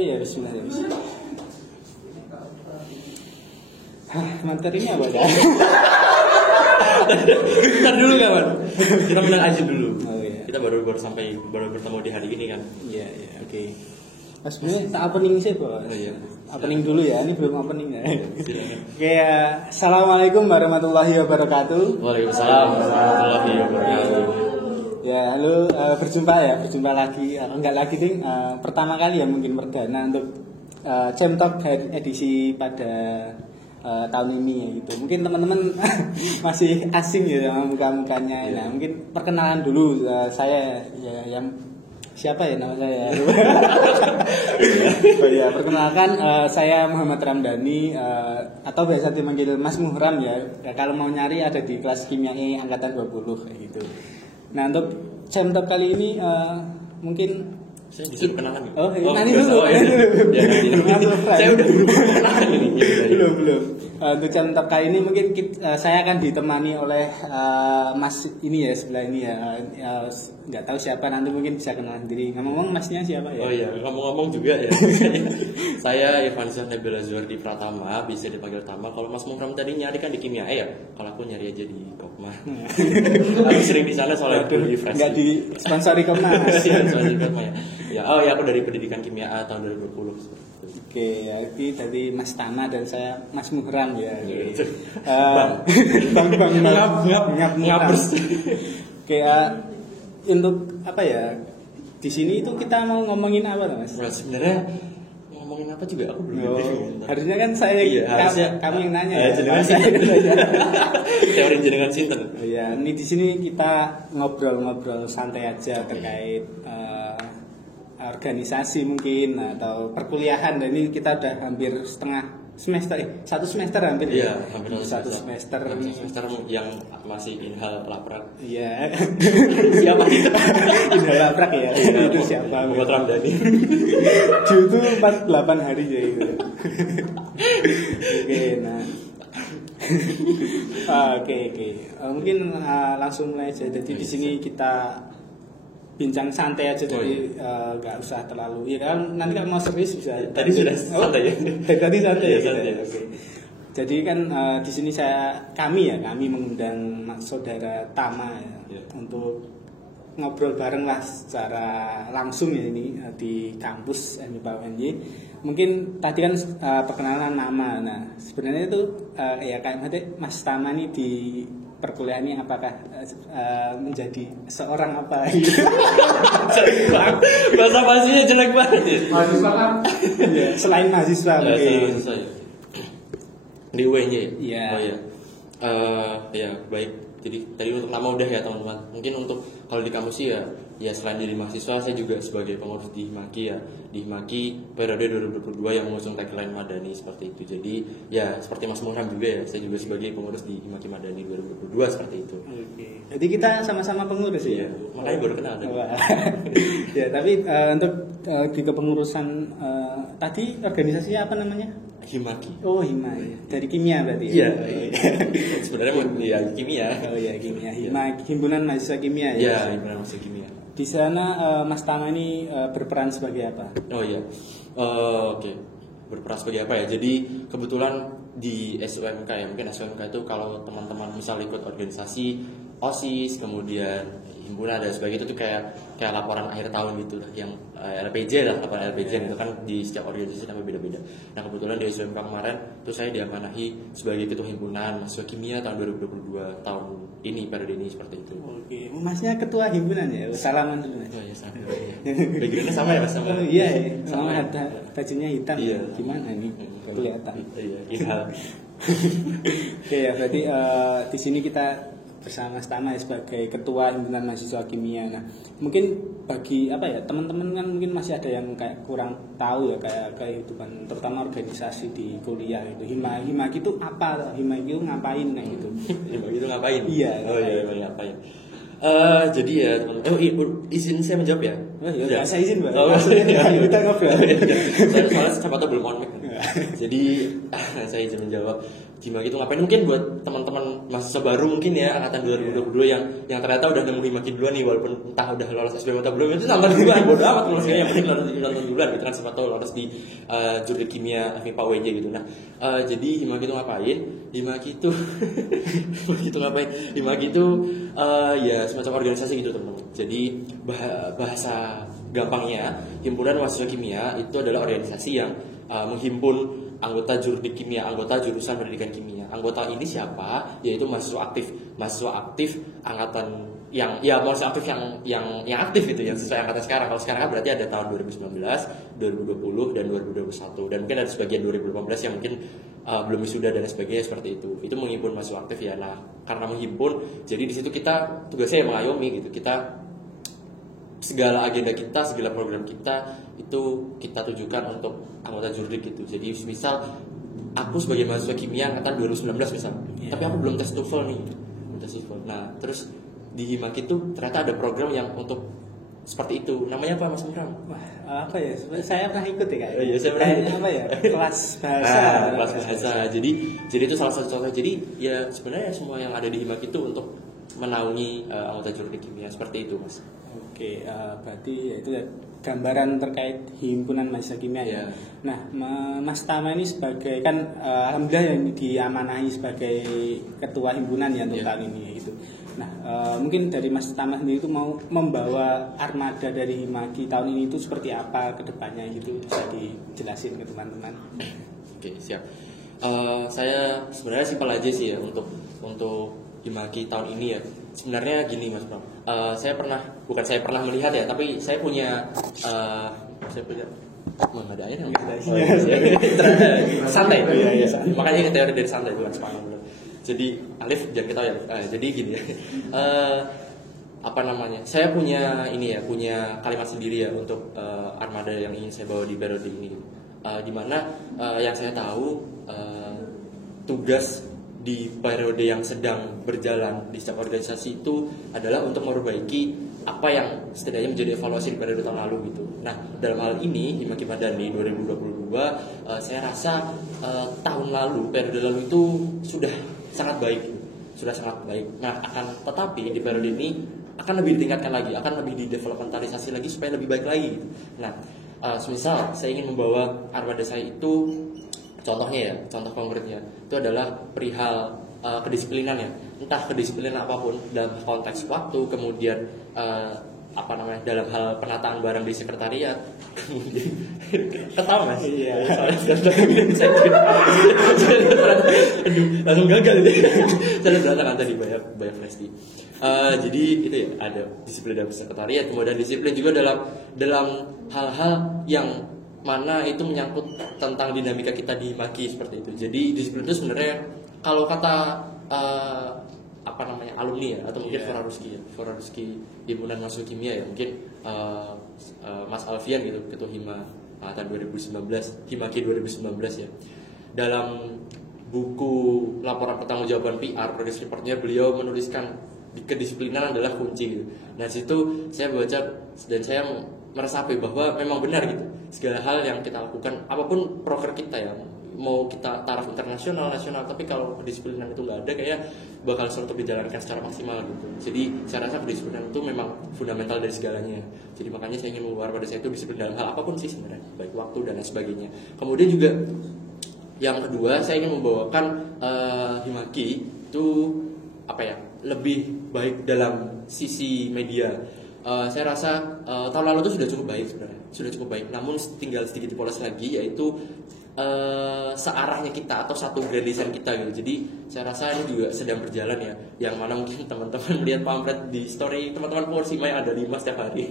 tapi ya bismillah ya. Materinya apa ya? Bentar dulu kawan. Kita menang aja dulu. Oh iya. Kita baru bertemu di hari ini kan. Iya, oke. Mas sebenarnya tak opening sih, Bos. Oh iya. Opening dulu ya, ini belum opening ya. Silakan. Oke, assalamualaikum warahmatullahi wabarakatuh. Waalaikumsalam warahmatullahi wabarakatuh. Ya, halo, berjumpa lagi. Enggak lagi nih, pertama kali ya mungkin perdana untuk Cem Talk edisi pada tahun ini ya gitu. Mungkin teman-teman masih asing ya sama muka-mukanya. Nah, mungkin perkenalan dulu saya ya yang siapa ya nama saya? Oh ya, perkenalkan saya Muhammad Ramdhani atau biasa dipanggil Mas Muhram ya. Kalau mau nyari ada di kelas kimia E angkatan 20 kayak gitu. Nah, untuk Cem Talk kali ini mungkin saya bisa perkenalan gitu. Oh, nanti dulu. Ya, saya udah perkenalan ini. Belum. Untuk Cem Talk kali ini mungkin saya akan ditemani oleh Mas ini ya sebelah ini ya. Nggak tahu siapa, nanti mungkin bisa kenalan sendiri. Ngomong Masnya siapa ya? Oh iya, ngomong-ngomong juga ya. Saya Irfansyah Nabila Zuardi Pratama, bisa dipanggil Tama. Kalau Mas Muhram tadi nyari kan di kimia ya. Kalau aku nyari aja di Kopma. Aku sering di sana soalnya dulu fresh. Nggak di sponsori Kopma. Sponsori Kopma ya. Ya, oh ya, aku dari pendidikan kimia A tahun 2020. Oke, ya itu tadi Mas Tama dan saya Mas Muhram ya. Bang ngabers. Oke, untuk apa ya? Di sini itu kita mau ngomongin apa, Mas? Nah, sebenarnya ngomongin apa juga aku belum ngerti. Harusnya kan saya kamu yang nanya. Jenengan teori jenengan sinten. Ya, ini di sini kita ngobrol-ngobrol santai aja terkait organisasi mungkin atau perkuliahan. Dan ini kita udah hampir satu semester hampir. Iya, hampir satu semester yang masih inhal laprak. Iya. Siapa itu? Inhal laprak ya. Itu siapa? Muhammad Ramdhani. Itu 48 hari ya itu. Oke, nah. Oke. Mungkin langsung mulai aja. Jadi di sini kita bincang santai aja, jadi nggak usah terlalu. Ya kan nanti kalau mau serius bisa. Tadi sudah santai ya. Tadi santai. Santai. Oke. Jadi kan di sini kami mengundang saudara Tama ya, untuk ngobrol bareng lah secara langsung ya ini di kampus MIPA-UNY. Mungkin tadi kan perkenalan nama. Nah, sebenarnya itu ya kayak Mas Tama nih di perkuliahan ini apakah menjadi seorang apa gitu. Bahasa basinya jelek banget ya. Mahasiswa kan? Ya, selain mahasiswa mungkin. Di UNY ya? Iya. Oh iya. Ya baik. Jadi tadi untuk nama udah ya teman-teman. Mungkin untuk kalau di kampus sih ya selain jadi mahasiswa, saya juga sebagai pengurus di Himaki ya. Di Himaki periode 2022 yang mengusung tagline Madani seperti itu. Jadi ya seperti Mas Muhram juga ya, saya juga sebagai pengurus di Himaki Madani 2022 seperti itu. Oke. Jadi kita sama-sama pengurus ya. Makanya baru kenal tadi. Ya, tapi untuk di kepengurusan tadi organisasinya apa namanya? Himaki. Oh, Himaki. Dari kimia berarti. Iya. Sebenarnya ya kimia. Oh iya, kimia. Himaki, himpunan mahasiswa kimia ya. Iya, himpunan mahasiswa kimia. Di sana Mas Tama ini berperan sebagai apa? Oh iya. Oke. Berperan sebagai apa ya? Jadi kebetulan di SUMK ya, mungkin SUMK itu kalau teman-teman misal ikut organisasi OSIS, kemudian himpunan dan sebagainya itu tuh kayak laporan akhir tahun gitu yang LPJ dan laporan LPJ itu kan di setiap organisasi sampai beda-beda. Nah, kebetulan di SUMK kemarin tuh saya diamanahi sebagai ketua himpunan mahasiswa kimia tahun 2022 tahun ini periode ini seperti itu. Oke, Masnya ketua himpunan ya? Salaman dulu. Oh iya, sama. Backgroundnya sama ya Mas sama. Oh, iya, sama ada bajunya hitam. Iya. Gimana nih? Kelihatan. Iya, inhal. Oke ya, berarti di sini kita bersama Mas Tama sebagai ketua himpunan mahasiswa kimia. Nah, mungkin bagi apa ya teman-teman kan mungkin masih ada yang kayak kurang tahu ya kayak kehidupan terutama organisasi di kuliah itu. Himaki itu apa? Himaki itu ngapain kayak gitu? Himaki itu ngapain? Iya. Oh iya, ngapain? Jadi ya teman-teman, izin saya menjawab ya. Oh iya, saya izin Pak. Oh, iya, kita ngobrol. Soalnya siapa tahu belum on mic. Jadi saya izin menjawab. Himaki itu ngapain. Mungkin buat teman-teman mahasiswa baru mungkin ya angkatan 2022 yang ternyata udah nemu Himaki duluan nih, walaupun entah udah lolos SBM atau belum, itu nonton duluan, bodo amat maksudnya, yang penting nonton duluan gitu kan, siapa tahu lolos di jurusan kimia FMIPA UNJ gitu. Nah, jadi Himaki itu ngapain? Himaki itu Himaki itu ya semacam organisasi gitu teman-teman. Jadi bahasa gampangnya, himpunan mahasiswa kimia itu adalah organisasi yang menghimpun anggota jurudik kimia, anggota jurusan pendidikan kimia. Anggota ini siapa? Yaitu mahasiswa aktif angkatan yang ya mahasiswa aktif yang aktif gitu, yang sesuai angkatan sekarang. Kalau sekarang kan berarti ada tahun 2019, 2020 dan 2021, dan mungkin ada sebagian 2018 yang mungkin belum wisuda dan sebagainya seperti itu. Itu menghimpun mahasiswa aktif ya. Nah, karena menghimpun, jadi di situ kita tugasnya mengayomi gitu. Kita segala agenda kita, segala program kita itu kita tujukan untuk anggota juridik gitu. Jadi misal aku sebagai mahasiswa kimia angkatan 2019 misal, tapi aku belum tes TOEFL nih, Nah, terus di Himaki itu ternyata ada program yang untuk seperti itu. Namanya apa Mas Imran? Wah, apa ya? Saya pernah ikut ya Kak. Iya, saya pernah. Apa ya? Kelas bahasa. Kelas bahasa. Jadi itu salah satu contoh. Jadi ya sebenarnya semua yang ada di Himaki itu untuk menaungi anggota juridik kimia seperti itu, Mas. Oke, berarti itu ya gambaran terkait himpunan mahasiswa kimia ya. Nah, Mas Tama ini sebagai kan alhamdulillah yang diamanahi sebagai ketua himpunan ya untuk tahun ini gitu. Nah, mungkin dari Mas Tama sendiri itu mau membawa armada dari Himaki tahun ini itu seperti apa ke depannya gitu, bisa dijelasin ke teman-teman. Oke, siap. Saya sebenarnya simpel aja sih ya untuk Himaki tahun ini ya. Sebenarnya gini Mas Bram, saya pernah melihat ya, tapi saya punya ada air santai. Makanya teori dari santai bukan sepanjang dulu. Jadi Alif jangan ketawa ya. Jadi gini ya. Saya punya kalimat sendiri ya untuk armada yang ingin saya bawa di periode ini. Di mana yang saya tahu tugas di periode yang sedang berjalan di setiap organisasi itu adalah untuk memperbaiki apa yang setidaknya menjadi evaluasi di periode tahun lalu gitu. Nah, dalam hal ini Himaki Madani 2022 saya rasa tahun lalu, periode lalu itu sudah sangat baik. Nah, tetapi di periode ini akan lebih ditingkatkan lagi, akan lebih didevelopmentalisasi lagi supaya lebih baik lagi gitu. Nah, semisal saya ingin membawa armada saya itu, contoh konkretnya itu adalah perihal kedisiplinan ya, entah kedisiplinan apapun dalam konteks waktu, kemudian dalam hal penataan barang di sekretariat, kemudian ketawa Mas. Iya. Langsung gagal itu. Saya berantakan tadi banyak flash. Jadi itu ya, ada disiplin dalam sekretariat, kemudian disiplin juga dalam hal-hal yang mana itu menyangkut tentang dinamika kita di Himaki seperti itu. Jadi disiplin itu sebenarnya kalau kata alumni ya, atau mungkin Foraruski himpunan mahasiswa kimia ya, mungkin Mas Alfian gitu, ketua Hima tahun 2019, Himaki 2019 ya. Dalam buku laporan pertanggungjawaban PR progress reportnya, beliau menuliskan kedisiplinan adalah kunci gitu. Nah, situ saya baca dan saya meresapi bahwa memang benar gitu. Segala hal yang kita lakukan, apapun proker kita ya, mau kita taraf internasional, nasional, tapi kalau kedisiplinan itu nggak ada, kayak bakal sulit dijalankan secara maksimal gitu. Jadi saya rasa kedisiplinan itu memang fundamental dari segalanya. Jadi makanya saya ingin membawa pada saya itu disiplin dalam hal apapun sih sebenarnya, baik waktu dan lain sebagainya. Kemudian juga yang kedua, saya ingin membawakan Himaki itu lebih baik dalam sisi media. Saya rasa tahun lalu itu sudah cukup baik sebenarnya, namun tinggal sedikit dipoles lagi, yaitu searahnya kita atau satu grand design kita gitu. Jadi saya rasa ini juga sedang berjalan ya, yang mana mungkin teman-teman lihat pamflet di story teman-teman Polsima yang ada 5 setiap hari.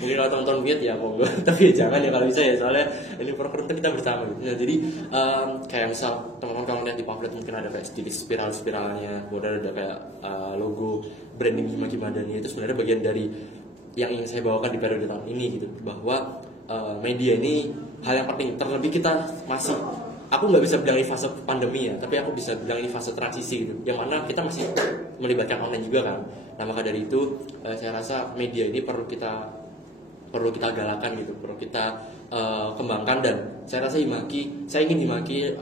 Mungkin kalau teman-teman lihat ya monggo, tapi ya jangan ya kalau bisa ya, soalnya ini program kita bersama gitu. Nah, jadi kayak misal teman-teman kalau lihat di pamflet mungkin ada kayak spiral-spiralnya, kemudian ada kayak logo branding Himaki Madani. Itu sebenarnya bagian dari yang ingin saya bawakan di periode tahun ini gitu, bahwa media ini hal yang penting. Terlebih kita masih, aku nggak bisa bilang ini fase pandemi ya, tapi aku bisa bilang ini fase transisi gitu, yang mana kita masih melibatkan online juga kan. Nah, maka dari itu saya rasa media ini perlu kita galakan gitu, perlu kita kembangkan. Dan saya rasa saya ingin Himaki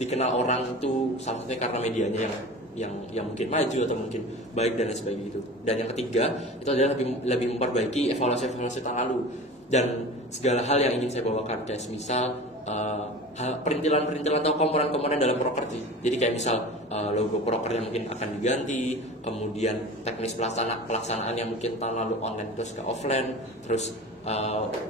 dikenal orang itu salah satunya karena medianya yang mungkin maju atau mungkin baik dan lain sebagainya gitu. Dan yang ketiga itu adalah lebih memperbaiki evaluasi tahun lalu dan segala hal yang ingin saya bawakan, kayak misal perintilan-perintilan atau komponen-komponen dalam prokerti. Jadi kayak misal logo prokernya mungkin akan diganti, kemudian teknis pelaksanaan yang mungkin tahun lalu online terus ke offline, terus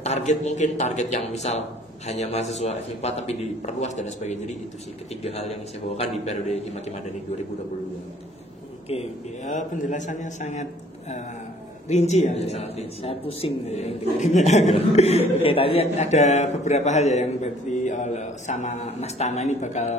target yang misal hanya mahasiswa FMIPA tapi diperluas dan sebagainya. Jadi itu sih ketiga hal yang saya bawakan di periode Himaki Madani 2022. Oke, ya, penjelasannya sangat rinci ya. Sangat rinci. Saya pusing ya. Oke, tadi ada beberapa hal ya yang berarti sama Mas Tama ini bakal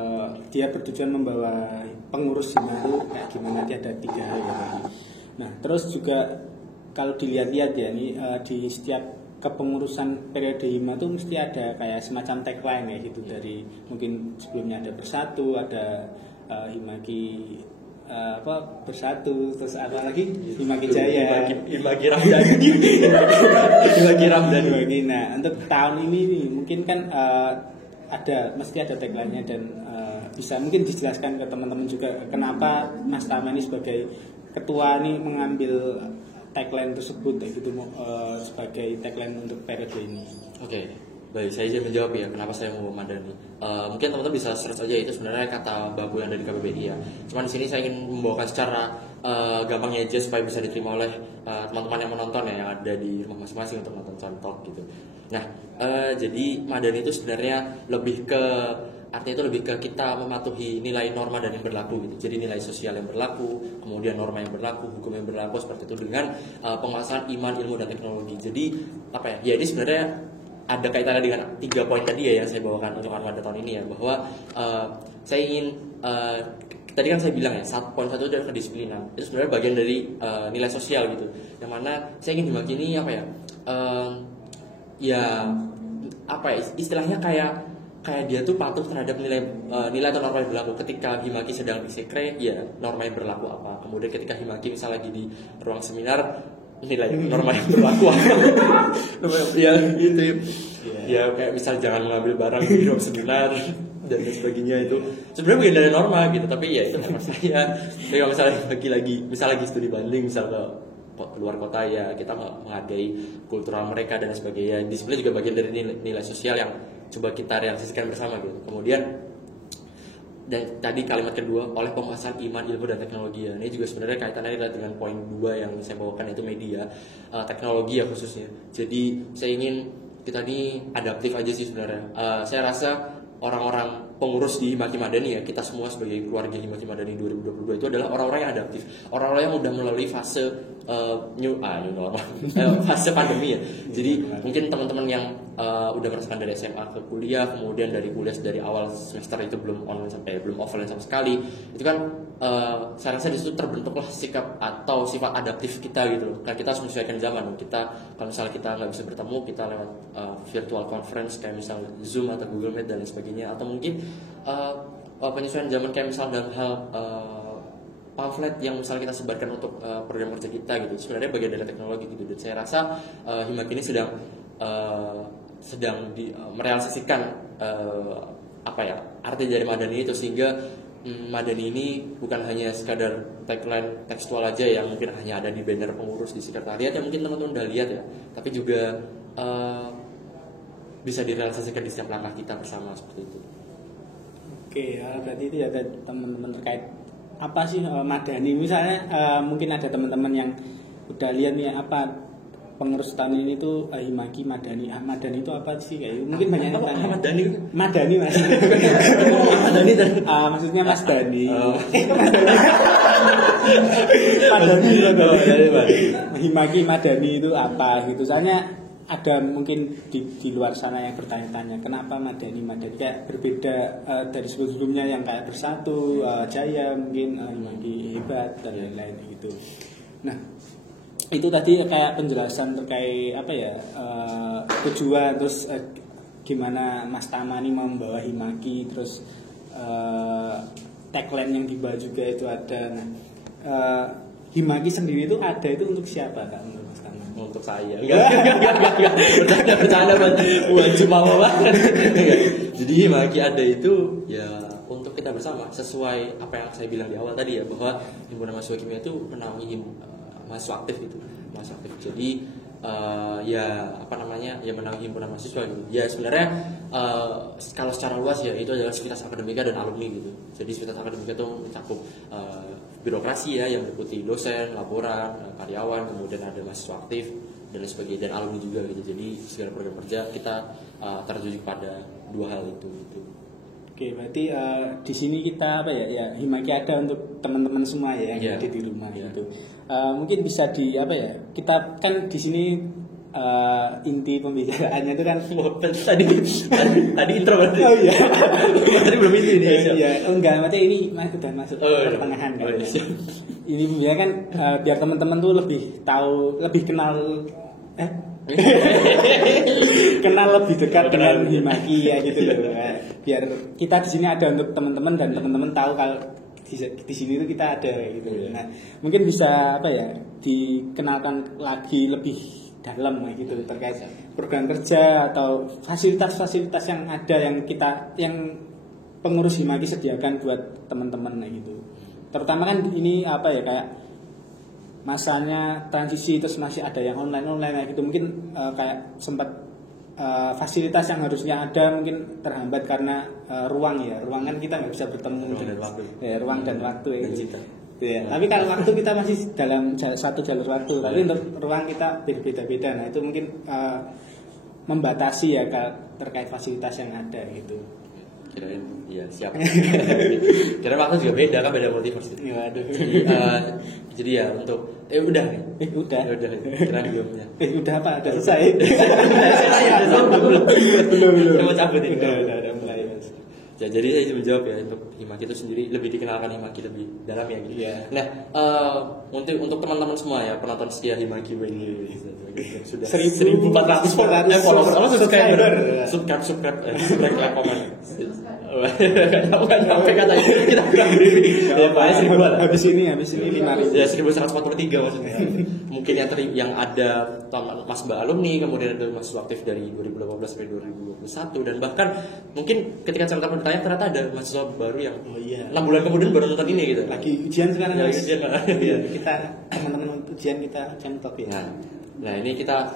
dia bertujuan membawa pengurus Hima itu kayak gimana, dia ada 3 hal ya tadi. Nah, terus juga kalau dilihat-lihat ya ini di setiap kepengurusan periode Hima tuh mesti ada kayak semacam tagline ya gitu, dari mungkin sebelumnya ada bersatu, ada Himaki bersatu, terus apa lagi Himaki Jaya, Himaki Ramdhani. Himaki Ramdhani. Nah, untuk tahun ini nih, mungkin kan mesti ada tagline-nya dan bisa mungkin dijelaskan ke teman-teman juga kenapa Mas Tama ini sebagai ketua nih mengambil tagline tersebut gitu sebagai tagline untuk periode ini. Oke, baik, saya izin menjawab ya kenapa saya mau Madani. Mungkin teman-teman bisa search aja, itu sebenarnya kata baku yang dari KBBI ya. Cuman di sini saya ingin membawakan secara gampangnya aja supaya bisa diterima oleh teman-teman yang menonton ya, yang ada di rumah masing-masing untuk nonton contoh gitu. Nah, jadi Madani itu sebenarnya lebih ke artinya itu lebih ke kita mematuhi nilai norma dan yang berlaku gitu. Jadi nilai sosial yang berlaku, kemudian norma yang berlaku, hukum yang berlaku, seperti itu dengan penguasaan iman, ilmu dan teknologi. Jadi apa ya? Ya ini sebenarnya ada kaitannya dengan 3 poin tadi ya yang saya bawakan untuk Armada tahun ini ya, bahwa saya ingin tadi kan saya bilang ya, poin 1 adalah kedisiplinan. Itu sebenarnya bagian dari nilai sosial gitu. Yang mana saya ingin dimakini apa ya? Istilahnya kayak dia tuh patuh terhadap nilai atau norma yang berlaku. Ketika Himaki sedang di sekre, ya norma yang berlaku apa. Kemudian ketika Himaki misalnya lagi di ruang seminar, nilai norma yang berlaku apa. Ya gitu. Ya kayak misal jangan mengambil barang di ruang seminar dan sebagainya, itu sebenarnya bagian dari norma gitu. Tapi ya itu norma saya. Tapi kalau misalnya lagi studi banding misal ke luar kota, ya kita menghargai kultural mereka dan sebagainya. Disiplin juga bagian dari nilai sosial yang coba kita realisasikan bersama gitu. Kemudian dan tadi kalimat kedua, oleh penguasaan iman, ilmu dan teknologi ya. Ini juga sebenarnya kaitannya dengan poin 2 yang saya bawakan, itu media, teknologi ya khususnya. Jadi saya ingin kita ini adaptif aja sih sebenarnya. Saya rasa orang-orang pengurus di Himaki Madani ya, kita semua sebagai keluarga Himaki Madani 2022 itu adalah orang-orang yang adaptif, orang-orang yang udah melalui fase fase pandemi ya. Jadi mungkin teman-teman yang udah merasakan dari SMA ke kuliah, kemudian dari kuliah dari awal semester itu belum offline sama sekali, itu kan saya rasa di situ terbentuklah sikap atau sifat adaptif kita gitu loh. Kan kita harus menyesuaikan zaman. Kita kalau misalnya kita nggak bisa bertemu, kita lewat virtual conference kayak misalnya Zoom atau Google Meet dan lain sebagainya, atau mungkin penyesuaian zaman kayak misalnya dalam hal pamflet yang misalnya kita sebarkan untuk program kerja kita gitu, sebenarnya bagian dari teknologi gitu. Dan saya rasa Himaki ini sedang merealisasikan arti dari Madani itu, sehingga Madani ini bukan hanya sekadar tagline tekstual aja yang mungkin hanya ada di banner pengurus di sekretariat yang mungkin teman-teman udah lihat ya, tapi juga bisa direalisasikan di setiap langkah kita bersama seperti itu. Oke ya, berarti itu ada teman-teman terkait apa sih Madani, misalnya mungkin ada teman-teman yang udah lihat nih apa pengurus tahun ini tuh Himaki Madani. Madani itu apa sih? Kayak mungkin banyak yang tanya. Madani Mas. Madani maksudnya Mas Dani. Madani. Himaki Madani itu apa gitu. Soalnya ada mungkin di luar sana yang bertanya-tanya kenapa Madani kayak berbeda dari sebelumnya yang kayak bersatu, Jaya mungkin Himaki hebat dan lain-lain gitu. Nah, itu tadi kayak penjelasan terkait tujuan, terus gimana Mas Tama ini membawa Himaki, terus tagline yang dibawa juga itu ada. Nah, Himaki sendiri itu ada itu untuk siapa Kak menurut Mas Tama? Untuk saya. Enggak bercanda buat Jumawa banget. Jadi Himaki ada itu ya untuk bersama sesuai apa yang saya bilang di awal tadi ya, bahwa himpunan mahasiswa kimia itu menaungi mahasiswa aktif gitu, mahasiswa aktif. Jadi ya apa namanya, ya menaungi himpunan mahasiswa gitu. Ya sebenarnya kalau secara luas ya itu adalah Sivitas Akademika dan alumni gitu. Jadi Sivitas Akademika itu mencakup birokrasi ya, yang meliputi dosen, laporan, karyawan, kemudian ada mahasiswa aktif dan lain sebagainya, dan alumni juga gitu. Jadi segala program kerja kita tertuju pada dua hal itu gitu. Oke, berarti di sini kita apa ya Himaki ada untuk teman-teman semua ya yang ada di rumah gitu. Mungkin bisa di apa ya, kita kan di sini inti pembicaraannya itu kan tadi intro berarti. Oh iya. Tadi belum inti ini. Iya, enggak, berarti ini udah masuk pertengahan kan. Ini ya kan biar teman-teman tuh lebih tahu, lebih kenal kenal lebih dekat dengan Himaki ya gitu loh. Biar kita di sini ada untuk teman-teman dan teman-teman tahu kalau di sini itu kita ada gitu. Nah, mungkin bisa apa ya, dikenalkan lagi lebih dalam gitu terkait program kerja atau fasilitas-fasilitas yang ada yang pengurus Himaki sediakan buat teman-teman gitu. Terutama kan ini apa ya, kayak masanya transisi terus masih ada yang online gitu, mungkin kayak sempat fasilitas yang harusnya ada mungkin terhambat karena ruang kan kita nggak bisa bertemu, ruang dan waktu gitu. Ya, tapi kalau waktu kita masih dalam satu jalur waktu, tapi untuk ruang kita beda-beda. Nah itu mungkin membatasi ya terkait fasilitas yang ada gitu. Kirain, iya siap. Kira waktu juga beda kan, beda motivasi. Waduh. Jadi ya untuk udah. Kira belumnya. Udah apa? Udah selesai. Belum. Saya mau cabut ini. Udah mulai. Ya, jadi saya itu menjawab ya, untuk Himaki itu sendiri lebih dikenalkan Himaki lebih dalam ya gitu. Yeah. Nah, untuk teman-teman semua ya, penonton setia Himaki ini sudah 1.400 follower, subscribe, komen. Sampai katanya kita bukan beri. Ya, habis ini 5.000. Ya 1.143 maksudnya. Mungkin yang ada Mas Mbak alumni, kemudian ada mahasiswa aktif dari 2018 sampai 2021, dan bahkan mungkin ketika saya bertanya ternyata ada mahasiswa baru yang 6 bulan kemudian baru nonton ini gitu. Lagi ujian sekarang ya, ujian kita teman-teman ujian kita top ya. Nah ini kita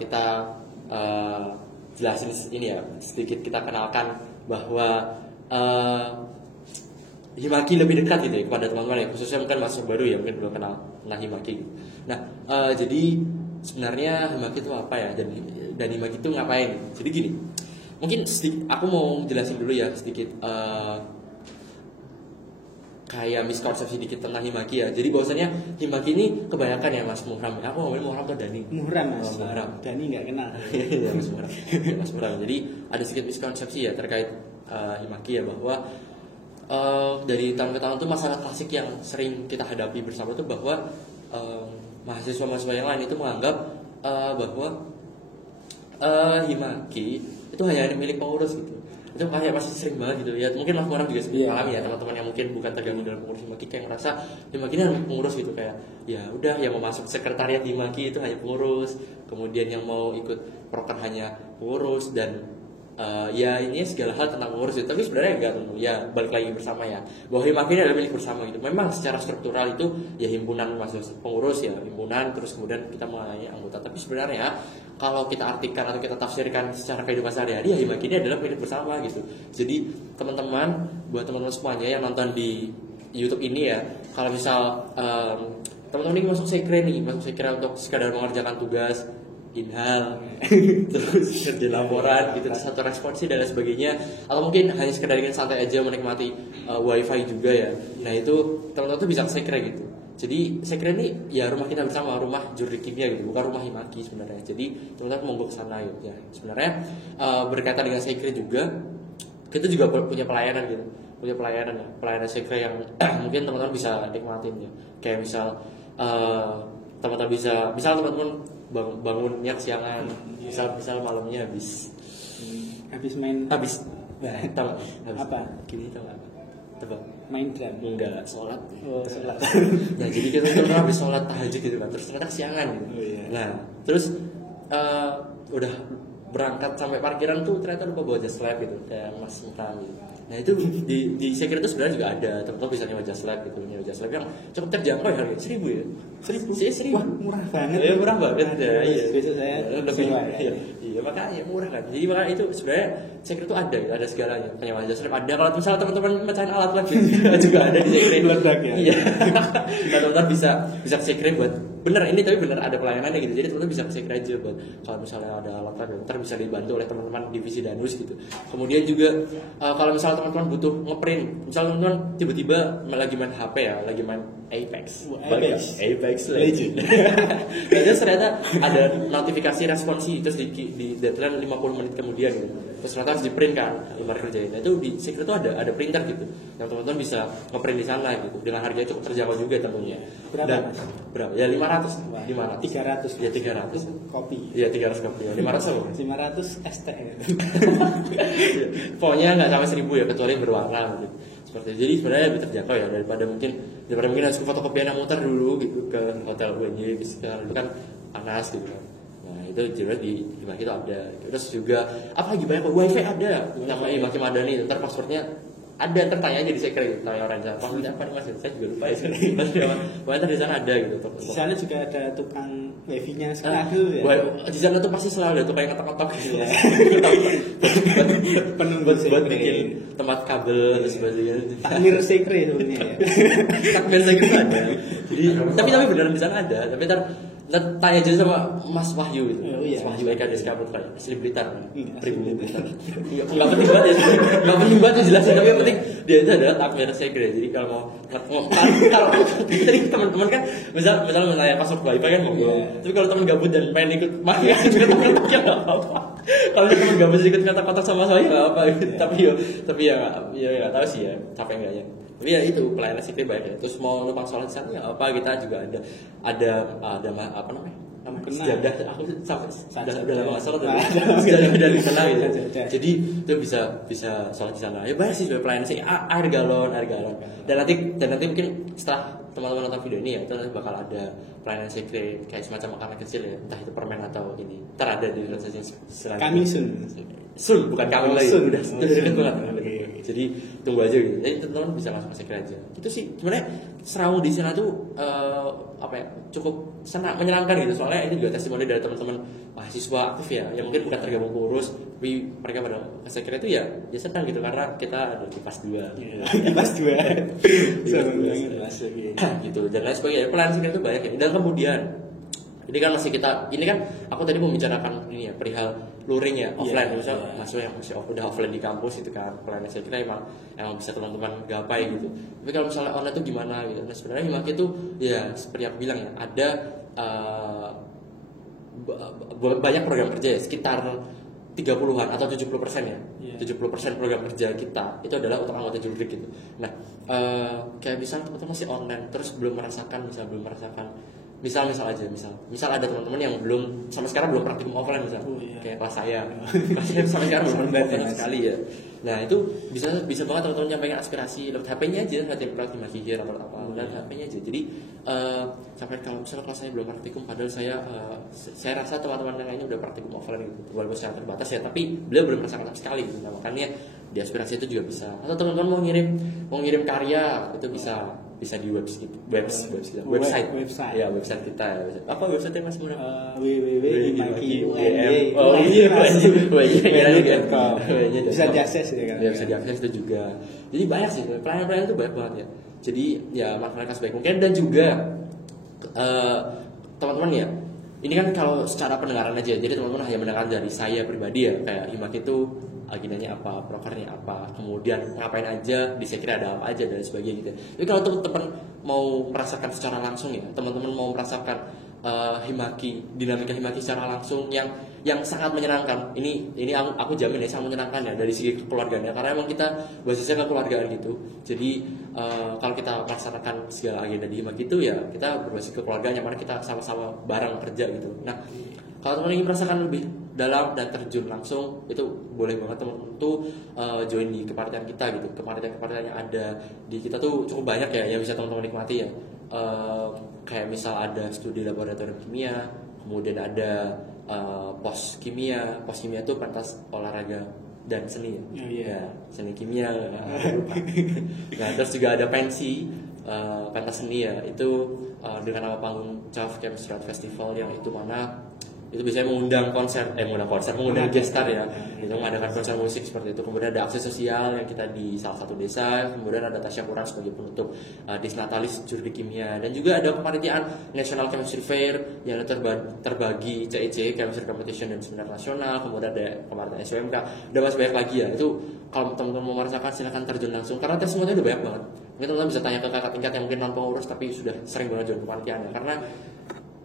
kita jelasin ini ya, sedikit kita kenalkan bahwa Himaki lebih dekat gitu ya kepada teman-teman ya, khususnya mungkin mahasiswa baru ya, mungkin belum kenal Himaki gitu. Nah jadi sebenarnya Himaki itu apa ya, dan Himaki itu ngapain? Jadi gini, mungkin aku mau jelasin dulu ya sedikit kayak miskonsepsi dikit tentang Himaki ya. Jadi bahwasanya Himaki ini kebanyakan ya Mas Muhram. Aku ngomongin Muhram atau Dani? Muhram Mas. Muhram. Dani nggak kenal. Iya Mas Muhram. Mas Muhram. Jadi ada sedikit miskonsepsi ya terkait Himaki ya, bahwa dari tahun ke tahun itu masalah klasik yang sering kita hadapi bersama itu bahwa mahasiswa-mahasiswa yang lain itu menganggap bahwa Himaki itu hanya milik pengurus gitu. Itu kayak pasti sering banget gitu ya. Mungkin Mas Muhram juga sering alami ya, teman-teman yang mungkin bukan tergabung dalam pengurus Himaki kayak ngerasa Himaki ini hanya pengurus gitu, kayak ya udah yang mau masuk sekretariat Himaki itu hanya pengurus, kemudian yang mau ikut proker hanya pengurus, dan ya ini segala hal tentang pengurus gitu. Tapi sebenarnya enggak, ya balik lagi bersama ya, bahwa Himaki ini adalah milik bersama gitu. Memang secara struktural itu ya himpunan mahasiswa pengurus ya, himpunan, terus kemudian kita melayani anggota. Tapi sebenarnya kalau kita artikan atau kita tafsirkan secara kehidupan sehari-hari ya, Himaki ini adalah milik bersama gitu. Jadi teman-teman, buat teman-teman semuanya yang nonton di YouTube ini ya, kalau misal teman-teman ini masuk sekre untuk sekadar mengerjakan tugas inhal terus kerja laporan gitu, satu responsi dan lain sebagainya, atau mungkin hanya sekedar ingin santai aja menikmati wifi juga ya. Nah itu teman-teman tuh bisa ke sekre gitu. Jadi sekre ini ya rumah kita bersama, rumah juri kimia gitu, bukan rumah Himaki sebenarnya. Jadi teman-teman monggo ke sana gitu ya. Sebenarnya berkaitan dengan sekre juga, kita juga punya pelayanan gitu, pelayanan sekre yang mungkin teman-teman bisa nikmatin ya. Kayak misal teman-teman bangunnya kesiangan, misal malamnya habis main apa? Gini tahu apa? Tebak. Main drum. Enggak, sholat. Sholat. Nah, jadi kita tuh habis sholat tahajud gitu kan, terus ternyata kesiangan gitu. Oh, iya. Nah, terus udah berangkat sampai parkiran tuh ternyata lupa bawa jas lab gitu, kayak Mas Mutang gitu. Nah itu di sekre itu sebenarnya juga ada teman-teman bisa nyewa jas lab gitu, nyewa jas lab yang cukup terjangkau ya, harganya 1.000 ya. 1.000. Wah, murah banget. Iya, murah banget. Iya. Besok saya lebih sewa, iya. Iya, makanya murah kan. Jadi makanya itu sebenarnya sekre itu ada gitu, ada segalanya. Penyewaan jas lab ada, kalau misalnya teman-teman mecahin alat lab gitu, juga ada di sekre. Meledak ya. Iya. Teman-teman bisa ke sekre buat bener ini, tapi bener ada pelayanannya gitu. Jadi teman-teman bisa ke sekre aja buat kalau misalnya ada alat lab, ntar bisa dibantu oleh teman-teman divisi Danus gitu. Kemudian juga kalau misalnya teman-teman butuh ngeprint, misalnya teman-teman tiba-tiba lagi main HP ya, lagi main Apex Legend. Terus ternyata ada notifikasi responsi, terus di deadline 50 menit kemudian gitu. Terus ternyata harus di print kan lembar kerjanya. Nah, itu di Secret itu ada printer gitu yang teman-teman bisa ngeprint di sana gitu dengan harganya cukup terjangkau juga tentunya. Berapa? Ya 500. 300. Ya 300 kopi. Iya 300 kopi. 500 apa? 500 ST. Pokoknya nggak sampai 1.000 ya, kecuali berwarna gitu. Seperti itu. Jadi sebenarnya lebih terjangkau ya daripada mungkin harus ke fotokopian yang muter dulu gitu ke hotel UNJ, itu kan panas gitu kan. Nah itu jelas di Himaki itu ada. Terus juga apa lagi banyak, wifi ada namanya Himaki Madani, ntar passwordnya ada, tertanya aja di sekre gitu, tanya orang sana passwordnya apa nih mas, saya juga lupa ya pokoknya di sana ada gitu. Di sana juga ada tukang wifi-nya sekaligus ya. Di sana tuh pasti selalu ada tukang yang ketok-ketok gitu. buat bikin tempat kabel dan sebagainya. Takmir sekre sebenarnya ya. Takmir sekre ada. Jadi tapi beneran di sana ada. Tapi tanya aja sama Mas Wahyu gitu. Oh, iya. Mas Wahyu Eka Deska Putra, asli Blitar. Pribumi Blitar. Enggak penting banget ya. Enggak penting banget jelasin, tapi yang penting dia itu adalah takmir sekre. Jadi kalau jadi teman-teman kan misalnya menanya password wifi kan mau. Tapi kalau teman gabut dan pengen ikut main ya enggak apa-apa. Kalau teman gabut ikut kata-kata sama saya enggak apa gitu. Tapi ya enggak tahu sih ya, capek enggak ya. Tapi ya itu pelayanan sekre baik ya. Terus mau numpang sholat di sana ya apa, kita juga ada apa namanya? Sejadah, aku sampai udah lama nggak sholat sejadah dari sana gitu. Jadi itu bisa sholat di sana. Ya banyak sih pelayanan sih, air galon. Dan nanti mungkin setelah teman-teman nonton video ini ya, itu nanti bakal ada pelayanan sekre kayak semacam makanan kecil ya, entah itu permen atau ini. Ntar ada di realisasi selanjutnya. Coming soon, bukan coming lagi. Udah deket banget. Jadi tunggu aja gitu. Jadi teman-teman bisa langsung ke sekre aja. Itu sih sebenarnya serawung di sana tuh cukup menyenangkan gitu. Soalnya ini juga testimoni dari teman-teman mahasiswa aktif ya, yang mungkin bukan tergabung pengurus, tapi mereka pada ke sekre itu ya senang gitu karena kita ada di pas 2. Di pas 2. Gitu dan lain sebagainya. Pelayanan sekre itu banyak ya. Dan kemudian ini kan aku tadi mau membicarakan ini ya, perihal luring ya, offline. Misalnya masuk yang udah offline di kampus itu kan, pelayanan sekre emang bisa teman-teman gapai gitu. Tapi kalau misalnya online itu gimana gitu. Nah sebenarnya Himaki itu ya seperti aku bilang ya, ada banyak program kerja ya, sekitar 30-an atau 70% ya. 70% program kerja kita itu adalah untuk anggota jururik gitu. Nah, kayak misalnya teman-teman masih online terus belum merasakan misal ada teman-teman yang belum sampai sekarang belum praktikum offline kayak kelas saya sampai sekarang belum praktikum offline sekali ya. Nah itu bisa banget teman-teman nyampaikan aspirasi lewat HP-nya aja, lewat Himaki atau apa, lewat HP-nya aja. Jadi sampai kalau misalnya kelas saya belum praktikum, padahal saya rasa teman-teman yang lainnya udah praktikum offline gitu, walaupun secara terbatas ya, tapi beliau belum merasakan sama sekali gitu. Nah, makanya di aspirasi itu juga bisa. Atau teman-teman mau ngirim karya itu bisa di website ya, website kita ya. Apa website yang Mas sebenarnya? www.himaki.com. Bisa diakses ya kan. Ya, bisa diakses itu juga. Jadi banyak sih pelayanan itu banyak banget ya. Jadi ya mereka sebaik mungkin. Dan juga teman-teman ya, ini kan kalau secara pendengaran aja, jadi teman-teman hanya mendengar dari saya pribadi ya, kayak Himaki itu agendanya apa, prokernya apa, kemudian ngapain aja, di sekre ada apa aja dan sebagainya gitu. Tapi kalau teman-teman mau merasakan secara langsung ya, teman-teman mau merasakan dinamika Himaki secara langsung yang sangat menyenangkan. Ini aku jamin ya sangat menyenangkan ya dari segi kekeluargaan ya, karena emang kita basisnya kekeluargaan gitu. Jadi kalau kita melaksanakan segala agenda di Himaki itu ya kita berbasis kekeluargaan, yang mana kita sama-sama bareng kerja gitu. Nah, kalau teman ingin merasakan lebih dalam dan terjun langsung, itu boleh banget teman-teman tuh join di kepanitiaan kita gitu. Kepanitiaan yang ada di kita tuh cukup banyak ya, yang bisa teman-teman nikmati ya. Kayak misal ada studi laboratorium kimia, kemudian ada pos kimia itu pentas olahraga dan seni ya, seni kimia. Nah terus juga ada pensi pentas seni ya, itu dengan nama panggung CAF Chemistry Art Festival, yang itu mana itu biasanya mengundang guest star ya, itu mengadakan konser musik seperti itu. Kemudian ada aksi sosial yang kita di salah satu desa, kemudian ada tasyakuran sebagai penutup disnatalis juri kimia, dan juga ada kepanitiaan National Chemistry Fair yang terbagi CEC Chemistry Competition dan Seminar Nasional, kemudian ada kepanitiaan SUMK, udah masih banyak lagi ya. Itu kalau teman-teman mau merasakan silahkan terjun langsung, karena tes semuanya udah banyak banget. Mungkin teman-teman bisa tanya ke kakak tingkat yang mungkin non pengurus tapi sudah sering banget join kepanitiaan ya,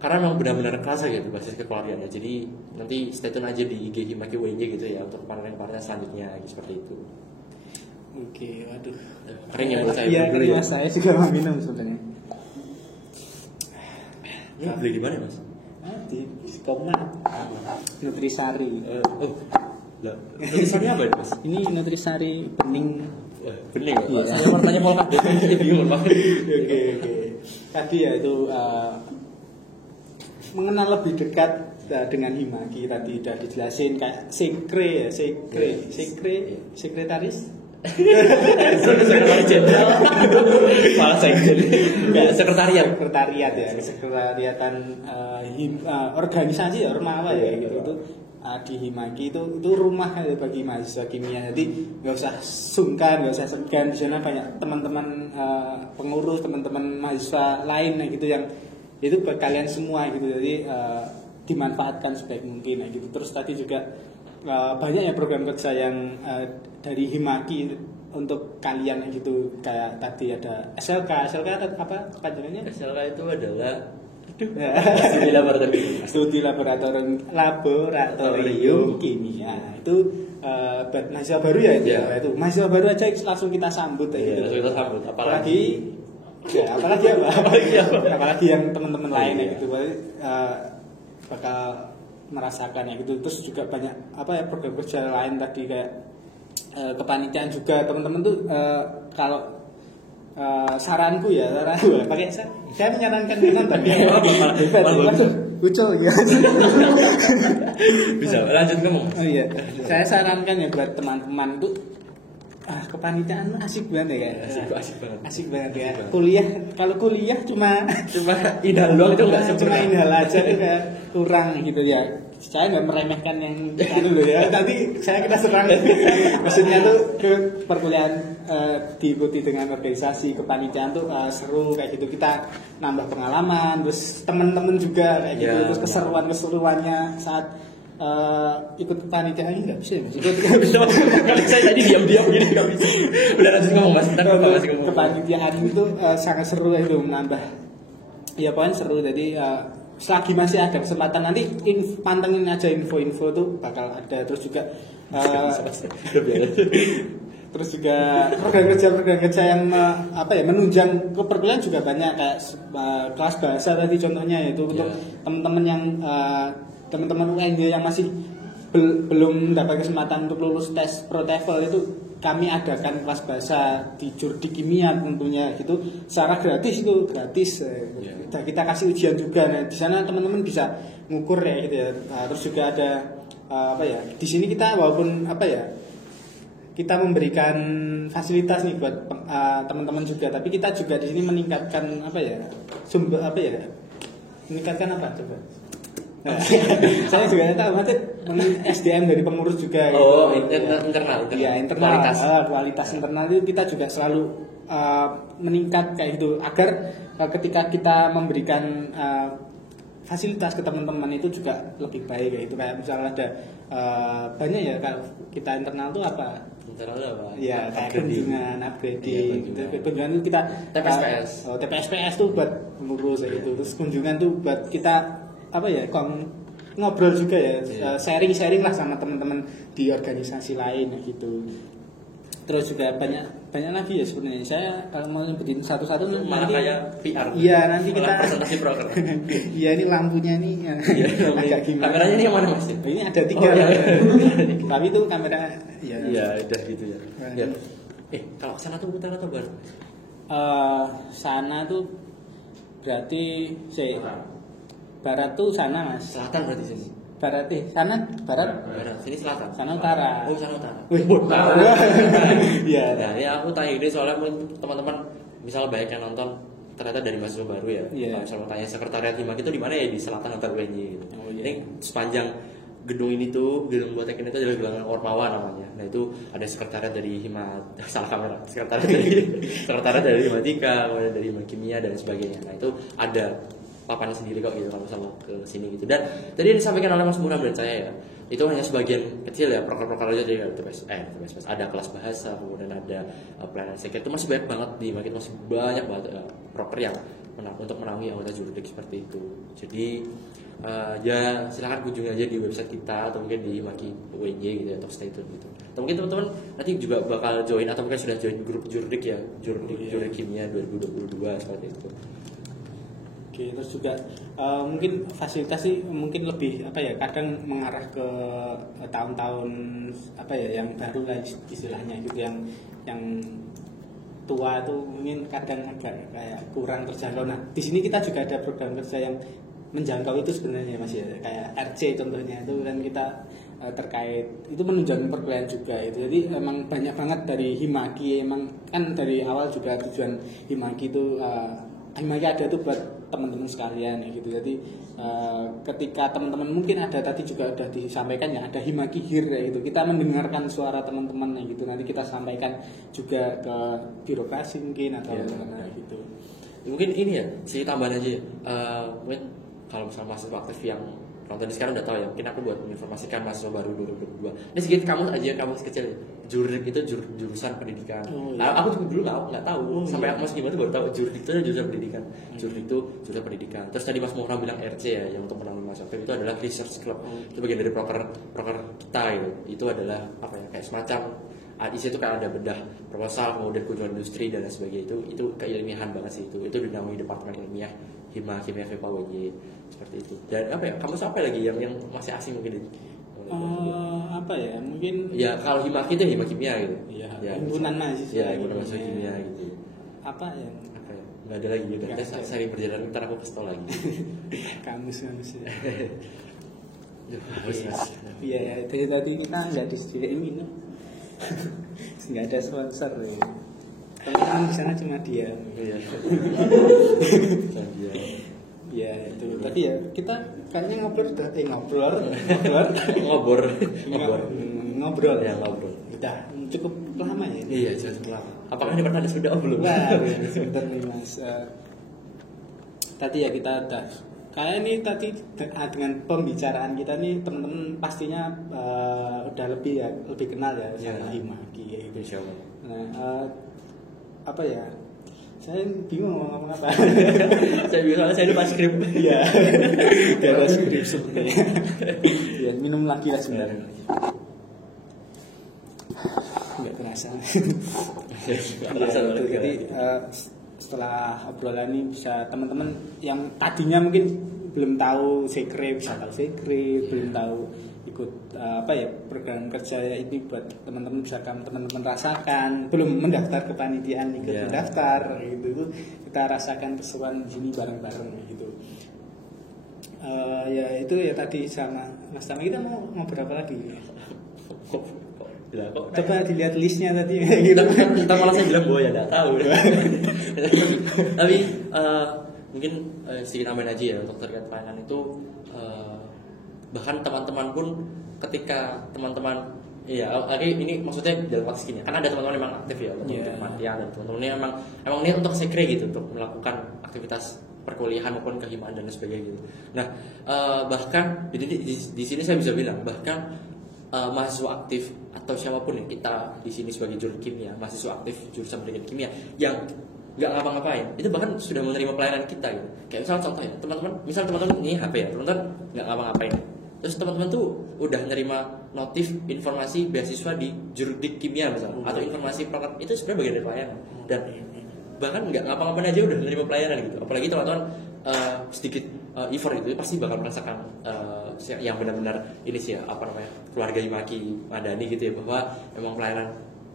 karena memang benar-benar kerasa gitu basis kekeluargaannya. Jadi nanti stay tune aja di IG Himaki WNJ gitu ya untuk panel-panel selanjutnya gitu, seperti itu. Oke, waduh. Kering ya buat saya. Iya, dulu ya. saya juga mau minum sebenarnya. Ya, beli di mana Mas? Di Komna. Nutrisari. Lah, tulisannya apa Mas? Ini Nutrisari bening. Bening ya. Saya warnanya mau bingung banget. Oke. Tadi ya itu mengenal lebih dekat dengan Himaki, tadi udah dijelasin kayak sekretaris Sekretaris jenderal malah sekretariat ya, sekretariatan organisasi ya, ormawa ya gitu. Itu di Himaki itu rumah ya bagi mahasiswa kimia. Jadi nggak usah sungkan, nggak usah segan. Di sana banyak teman-teman pengurus, teman-teman mahasiswa lain gitu yang itu buat kalian semua gitu. Jadi dimanfaatkan sebaik mungkin gitu. Terus tadi juga banyak ya program kerja yang dari Himaki untuk kalian gitu. Kayak tadi ada SLK apa panjangannya? SLK itu adalah studi laboratorium kimia. Itu buat mahasiswa baru ya, itu mahasiswa baru aja langsung kita sambut gitu. Kita sambut. Apalagi yang teman-teman lain ya gitu, bakal merasakan ya gitu. Terus juga banyak program kerja lain tadi kayak kepanitiaan juga teman-teman tuh. Kalau saranku pakai saya menyarankan minum tadi ucul ya. Bisa lanjut ngomong. Oh iya, saya sarankan ya buat teman-teman tuh kepanitiaan asik banget ya. Asik banget ya. Kalau kuliah cuma inhal doang itu enggak cuma inhal aja tuh kayak kurang gitu ya. Saya nggak meremehkan yang dulu ya. Tadi saya kena serang. Maksudnya tuh ke perkuliahan diikuti dengan organisasi kepanitiaan tuh seru kayak gitu. Kita nambah pengalaman, terus teman-teman juga kayak gitu. Terus keseruannya saat ikut kepanitiaan ini nggak bisa ya Mas? Nggak bisa. Kalau saya tadi diam-diam gini nggak bisa. Udah lanjut ngomong Mas. Kepanitiaan itu sangat seru itu, menambah. Ya pokoknya seru. Jadi selagi masih ada kesempatan nanti pantengin aja info-info tuh bakal ada. Terus juga program kerja yang menunjang keperkuliahan juga banyak, kayak kelas bahasa tadi contohnya, itu untuk teman-teman yang teman-teman UNJ yang masih belum dapat kesempatan untuk lulus tes Pro TEFL, itu kami adakan kelas bahasa di Jurdi Kimia tentunya gitu, secara gratis. Dan kita kasih ujian juga. Nah, di sana teman-teman bisa ngukur ya gitu ya. Terus juga ada di sini kita walaupun kita memberikan fasilitas nih buat teman-teman juga, tapi kita juga di sini meningkatkan meningkatkan apa coba? Nah, saya juga tahu SDM dari pengurus juga. Internal. Iya, kualitas internal itu kita juga selalu meningkat kayak gitu, agar ketika kita memberikan fasilitas ke teman-teman itu juga lebih baik kayak itu. Kayak misalnya ada banyak ya, kalau kita internal tuh apa? Internal apa? Ya, kayak kunjungan, upgrading. Kunjungan itu kita TPSPS tuh buat pengurus kayak gitu. Terus kunjungan tuh buat kita ngobrol juga ya, sharing lah sama teman-teman di organisasi lain gitu. Terus juga banyak lagi ya sebenarnya. Saya kalau mau nyebutin satu-satu malah nanti kayak PR. Iya, nanti kita presentasi broker. Iya, ini lampunya nih agak gimana. Kameranya ini yang mana Mas? Ini ada 3. Tapi itu kamera Iya, udah gitu ya. Ya. Kalau sana tuh utara atau barat? Sana tuh berarti barat tuh sana Mas. Selatan berarti sini. barat, sini selatan. sana utara. Oh, sana utara. Wih, tahu. Iya. Nah, ya aku tanya ini soalnya teman-teman misal banyak yang nonton ternyata dari mahasiswa baru ya. Iya. Kalau misalnya tanya sekretariat Himaki itu di mana ya, di selatan antara UNY gitu. Oh, iya. Ini sepanjang gedung ini tuh, gedung Buatek ini tuh adalah Gelangan Ormawa namanya. Nah itu ada sekretariat dari salah kamera, sekretariat dari Himatika, kemudian dari Himkimia dan sebagainya. Nah itu ada papan sendiri kok gitu kalau misalnya ke sini gitu. Dan tadi yang disampaikan oleh Mas Muram dan saya ya, itu hanya sebagian kecil ya, proker-proker aja dari TPS, ada kelas bahasa, kemudian ada pelayanan secret, itu masih banyak banget di market, masih banyak banget proker yang untuk menaungi anggota juridik seperti itu. Jadi ya silakan kunjungi aja di website kita atau mungkin di Himaki UNY gitu ya, atau stay tune gitu. Atau mungkin teman-teman nanti juga bakal join atau mungkin sudah join grup juridik ya, juridik kimia 2022 seperti itu. Oke, terus juga mungkin fasilitas sih mungkin lebih apa ya, kadang mengarah ke tahun-tahun apa ya yang baru lah istilahnya gitu, yang tua itu mungkin kadang agak kayak kurang terjangkau. Nah, di sini kita juga ada program kerja yang menjangkau itu sebenarnya Mas ya, kayak RC contohnya itu kan kita terkait itu menunjang perkuliahan juga itu. Jadi memang banyak banget dari Himaki, emang kan dari awal juga tujuan Himaki itu Himaki ada tuh buat teman-teman sekalian ya gitu. Jadi ketika teman-teman mungkin ada tadi juga udah disampaikan ya, ada Himaki Hir ya gitu. Kita mendengarkan suara teman-teman ya gitu. Nanti kita sampaikan juga ke birokrasi mungkin atau mana gitu. Mungkin ini ya, sedikit tambahan aja. Mungkin kalau misalnya mahasiswa aktif yang nonton ini sekarang udah tahu ya, mungkin aku buat menginformasikan mahasiswa baru 2022. Ini sedikit kamus kecil ya. Juridik itu jurusan pendidikan. Nah, aku juga dulu nggak tahu. Sampai aku masuk gimana tuh baru tahu juridik itu jurusan pendidikan. Juridik itu jurusan pendidikan. Terus tadi Mas Muhram bilang RC ya, yang untuk menangani mahasiswa aktif itu adalah research club. Itu bagian dari proker kita gitu. Itu adalah apa ya, kayak semacam di situ kan ada bedah proposal, kemudian kunjungan industri dan lain sebagainya. Itu keilmiahan banget sih itu. Itu dinamai departemen ilmiah Kimia FEPA UNY seperti itu. Dan apa ya, kamu sampai lagi yang masih asing mungkin apa ya, mungkin ya kalau Himaki itu Hima Kimia gitu. Ya, himpunan mahasiswa. Ya, himpunan mahasiswa kimia gitu. Apa ya? Nggak ada lagi juga. Kita sering berjalan, ntar aku pistol lagi. kamus ya. Mas. Iya, dari tadi kita nggak disediain minum. Nggak ada sponsor ya. Teman-teman di sana cuma dia. Iya. Ya itu. Tadi ya kita kayaknya ngobrol. Udah cukup lama ya. Iya, cukup lama. Apakah ini pernah sudah belum? Nah, sebentar nih Mas. Tadi ya kita udah kayak ini tadi dengan pembicaraan kita nih teman-teman pastinya udah lebih kenal ya sama Himaki ya gitu. Insyaallah. Nah, apa ya? Saya bingung mau ngomong apa. Saya bilang saya lupa skrip. Iya. Gak ada skrip sebenarnya. Ya, minum lagi lah sebentar. Enggak terasa. Jadi setelah obrolan ini bisa teman-teman yang tadinya mungkin belum tahu sekre bisa tahu sekre, belum tahu ikut apa ya program kerja ini buat teman-teman bisa teman-teman rasakan, belum mendaftar kepanitiaan ikut mendaftar gitu, kita rasakan keseruan di sini bareng-bareng gitu. Ya itu ya tadi sama Mas Tama, kita mau ngobrol apa lagi? Coba dilihat listnya tadi. Kita malah saya bilang bahwa ya nggak tahu. Tapi mungkin sedikit tambahan aja ya untuk terkait pelayanan itu. Bahkan teman-teman pun ketika teman-teman ini maksudnya dalam konteks gini, kan ada teman-teman yang memang aktif ya untuk kematian, dan teman-teman ini emang niat untuk sekre gitu, untuk melakukan aktivitas perkuliahan maupun kehimaan dan sebagainya gitu. Nah bahkan di sini saya bisa bilang bahkan mahasiswa aktif atau siapapun ya, kita di sini sebagai jurusan kimia, mahasiswa aktif jurusan pendidikan kimia yang nggak ngapa-ngapain, itu bahkan sudah menerima pelayanan kita gitu. Kayak misalnya contoh ya, teman-teman ini HP ya, teman-teman nggak ngapa-ngapain, terus teman-teman tuh udah nerima notif informasi beasiswa di juridik kimia misalnya, atau informasi program, itu sebenarnya bagian dari pelayanan. Dan bahkan nggak ngapa-ngapain aja udah menerima pelayanan gitu. Apalagi teman-teman sedikit effort itu pasti bakal merasakan yang benar-benar ini sih ya, apa namanya, keluarga Himaki Madani gitu ya, bahwa memang pelayanan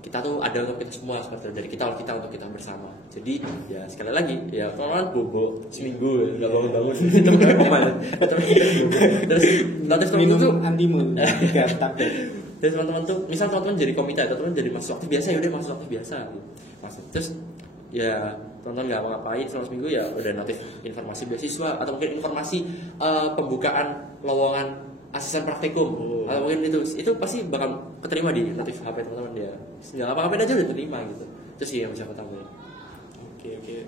kita tuh ada untuk kita semua seperti itu. Dari kita untuk kita bersama. Jadi ya sekali lagi ya kalau bobo seminggu nggak bangun itu nggak kemana. Terus notif temen minum tuh antimu 3 tablet. terus teman-teman tuh misal teman-teman jadi komite atau teman jadi mahasiswa aktif biasa ya udah mahasiswa aktif biasa gitu. Terus ya teman-teman nggak mau ngapain selama seminggu ya udah notif informasi beasiswa atau mungkin informasi pembukaan lowongan asisten praktikum atau mungkin itu pasti bakal keterima di notif HP teman-teman dia nggak apa-apain aja udah terima gitu. Terus sih yang bisa ketahui. Oke.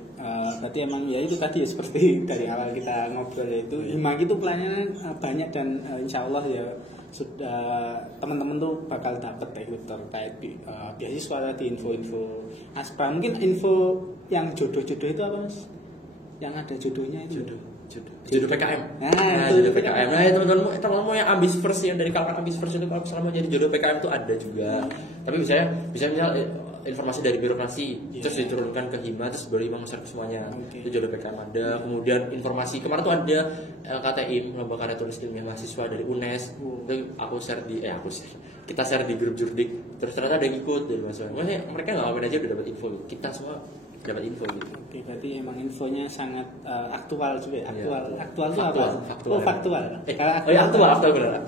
Berarti emang ya itu tadi ya, seperti dari awal kita ngobrol ya, itu Himaki itu pelayanan banyak dan insya Allah ya sudah teman-teman tuh bakal dapat ya terkait beasiswa tadi, info-info aspra. Mungkin info yang jodoh-jodoh itu apa Mas? Yang ada jodohnya itu Jodoh PKM. Nah, jodoh PKM. Nah, teman-teman yang ambis first yang dari kalangan ambis first itu kalau selama jadi jodoh PKM itu ada juga. Tapi bisa misal informasi dari birokrasi terus diturunkan ke Hima terus baru Hima nge-share ke semuanya. Itu jodoh PKM ada. Kemudian informasi kemarin tuh ada KTIM lomba karya tulis ilmiah mahasiswa dari UNES. Itu kita share di grup Jurdik. Terus ternyata ada yang ikut dari mahasiswa. Maksudnya mereka nggak ngapain aja udah dapat info. Kita semua dapat info gitu. Oke, berarti emang infonya sangat aktual juga ya. Aktual itu apa? Faktual. Faktual. Aktual benar.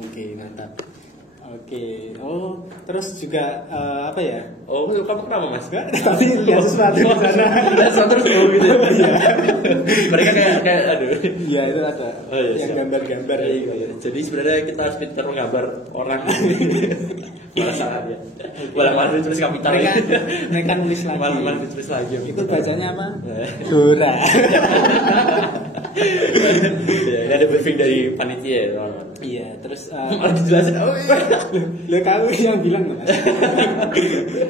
Oke, mantap. Oke. Oh, terus juga apa ya? Oh, kamu kenapa Mas? Tapi lihat sesuatu di sana. Sesuatu terus gitu. Mereka kayak aduh. Iya, itu ada. Yang gambar-gambar. Iya. Jadi sebenarnya kita harus pintar menggambar orang. Perasaan ya. Malah ditulis kapital. Mereka nulis lagi. Malah ditulis lagi. Itu bacanya apa? Dora. Ya, ini ada briefing dari panitia ya, teman-teman. Iya, terus malah dijelasin. Oh iya. Lo kamu yang bilang Mas.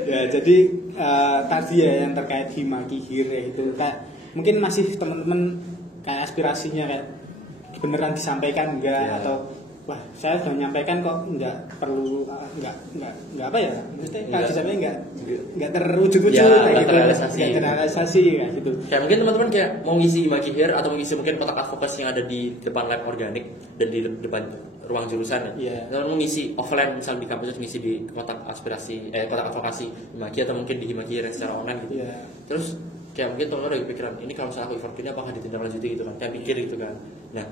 Ya, jadi tadi ya yang terkait Himaki Hire itu kayak mungkin masih teman-teman kayak aspirasinya kayak beneran disampaikan enggak atau wah saya sudah menyampaikan kok enggak perlu enggak apa ya maksudnya kalau disampaikan enggak terwujud-wujud kayak gitu enggak terrealisasi kayak gitu. Kayak mungkin teman-teman kayak mau ngisi Himaki Hire atau ngisi mungkin kotak advokasi yang ada di depan lab organik dan di depan ruang jurusan ya. Kalau mau ngisi offline misal di kampus ngisi di kotak kotak advokasi Himaki atau mungkin di Himaki Hire secara online gitu. Terus kayak mungkin teman-teman ada pikiran ini kalau misalnya aku effort ini apakah ditindaklanjuti gitu kan, kayak pikir gitu kan. Nah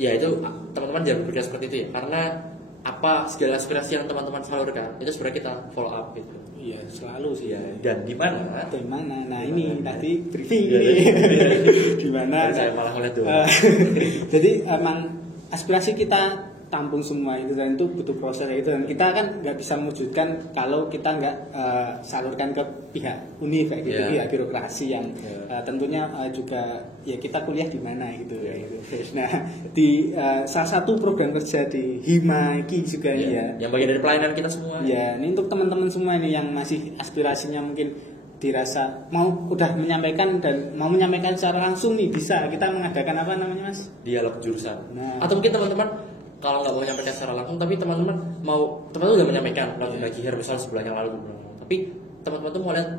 ya itu teman-teman jangan berpikir seperti itu ya, karena apa segala aspirasi yang teman-teman salurkan itu sebenarnya kita follow up gitu. Iya selalu sih ya. Dan di mana? Nah ini tadi briefing di mana? Saya malah ngeliat tuh. Jadi emang aspirasi kita tampung semua itu dan itu butuh proses itu dan kita kan nggak bisa mewujudkan kalau kita nggak salurkan ke pihak univ kayak gitu, pihak birokrasi yang tentunya juga ya kita kuliah di mana gitu. Nah di salah satu program kerja di Himaki juga ya yang bagian dari pelayanan kita semua ya ini untuk teman-teman semua ini yang masih aspirasinya mungkin dirasa udah menyampaikan dan mau menyampaikan secara langsung nih bisa kita mengadakan apa namanya Mas? Dialog jurusan. Atau mungkin teman-teman kalau nggak mau menyampaikan secara langsung tapi teman-teman udah menyampaikan lagi Hir misalnya sebulan yang lalu tapi teman-teman tuh mau lihat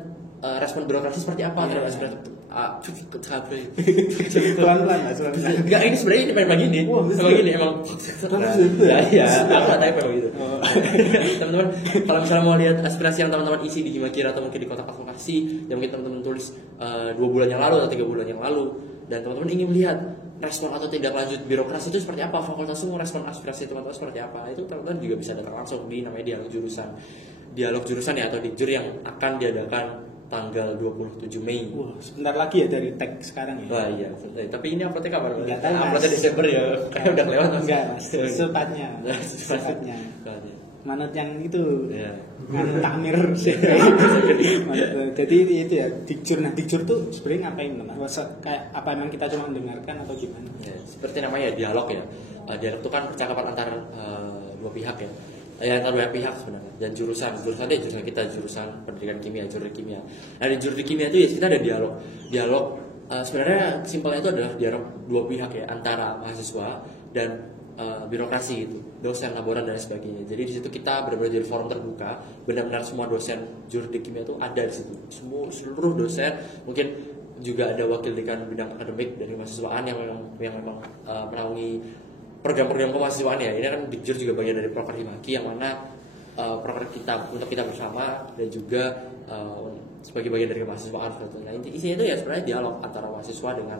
respon birokrasi seperti apa terhadap aspirasi pelan-pelan enggak ini sebenarnya ini memang gini emang ya aku nggak tahu memang gitu teman-teman kalau misalnya mau lihat aspirasi yang teman-teman isi di Himakira atau mungkin di kotak advokasi yang mungkin teman-teman tulis 2 bulan yang lalu atau 3 bulan yang lalu dan teman-teman ingin melihat respon atau tindak lanjut birokrasi itu seperti apa, fakultas itu respon aspirasi teman-teman seperti apa, itu teman-teman juga bisa datang langsung di namanya dialog jurusan ya atau dijur yang akan diadakan tanggal 27 Mei. Wah, sebentar lagi ya dari tag sekarang ya. Wah iya, tapi ini uploadnya kapan? Enggak tahu. Uploadnya Desember ya, kayak udah lewat Mas. Enggak, Mas. Sepatnya. Manut yang itu. Iya. Manut takmir. Jadi itu ya, Dikjur tuh sebenarnya ngapain Mas? Kayak apa memang kita cuma mendengarkan atau gimana? Ya, seperti namanya dialog ya. Dialog itu kan percakapan antara dua pihak ya. Antara dua pihak sebenarnya. Dan jurusan kita jurusan pendidikan kimia, jurusan kimia. Nah di jurusan kimia itu ya kita ada dialog. Sebenarnya simpelnya itu adalah dialog dua pihak ya antara mahasiswa dan birokrasi gitu, dosen, laboran dan sebagainya. Jadi di situ kita benar-benar jadi forum terbuka, benar-benar semua dosen jurusan kimia itu ada di situ. Seluruh dosen, mungkin juga ada wakil dekan bidang akademik dari mahasiswaan yang memang menaungi program-program kemahasiswaan ya. Ini kan Dikjur juga bagian dari proker Himaki yang mana program kita untuk kita bersama dan juga sebagai bagian dari kemahasiswaan sebetulnya. Isinya itu ya sebenarnya dialog antara mahasiswa dengan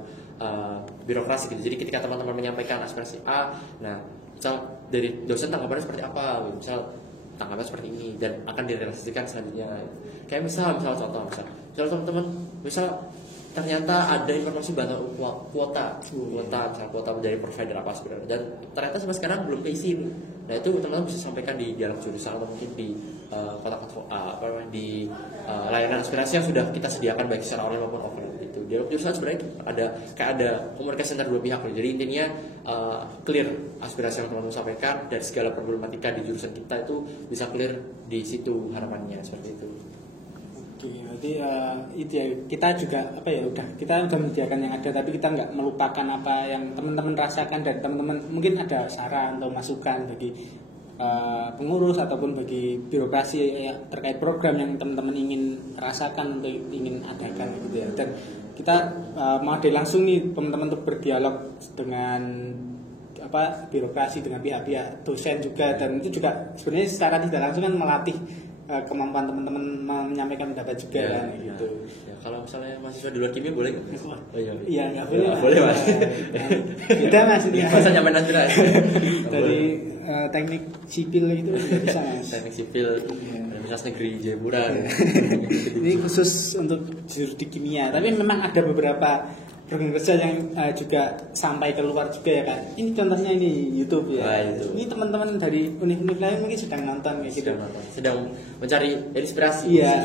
birokrasi gitu. Jadi ketika teman-teman menyampaikan aspirasi A, nah misal dari dosen tanggapannya seperti apa, misal tanggapan seperti ini dan akan direalisasikan selanjutnya. Kayak misal contoh misal teman-teman misal ternyata ada informasi bantuan kuota dari provider apa sebenarnya dan ternyata sampai sekarang belum keisi nih. Nah itu teman-teman bisa sampaikan di dialog jurusan atau mungkin di layanan aspirasi yang sudah kita sediakan baik secara online maupun offline. Itu dialog jurusan sebenarnya ada komunikasi antara dua pihak. Jadi intinya clear aspirasi yang teman-teman sampaikan dan segala problematika di jurusan kita itu bisa clear di situ harapannya seperti itu. Berarti itu ya kita juga kita udah menyediakan yang ada tapi kita nggak melupakan apa yang teman-teman rasakan dan teman-teman mungkin ada saran atau masukan bagi pengurus ataupun bagi birokrasi terkait program yang teman-teman ingin rasakan atau ingin adakan gitu ya. Dan kita mau langsung nih teman-teman untuk berdialog dengan birokrasi dengan pihak-pihak dosen juga dan itu juga sebenarnya secara tidak langsung kan melatih kemampuan teman-teman menyampaikan pendapat juga kan gitu. Ya, kalau misalnya mahasiswa di luar kimia boleh nggak? Iya nggak boleh. Boleh mas. Kita mas ini. Masa nyampein aspirasi. Dari teknik sipil itu bisa mas. Teknik sipil Universitas Negeri Jayapura. Ini khusus untuk jurusan kimia. Tapi memang ada beberapa program kerja yang juga sampai keluar juga ya kak. Ini contohnya ini YouTube ya. Wah, itu. Ini teman-teman dari univ-univ lain mungkin sedang nonton kayak gitu. Sedang mencari inspirasi. Iya,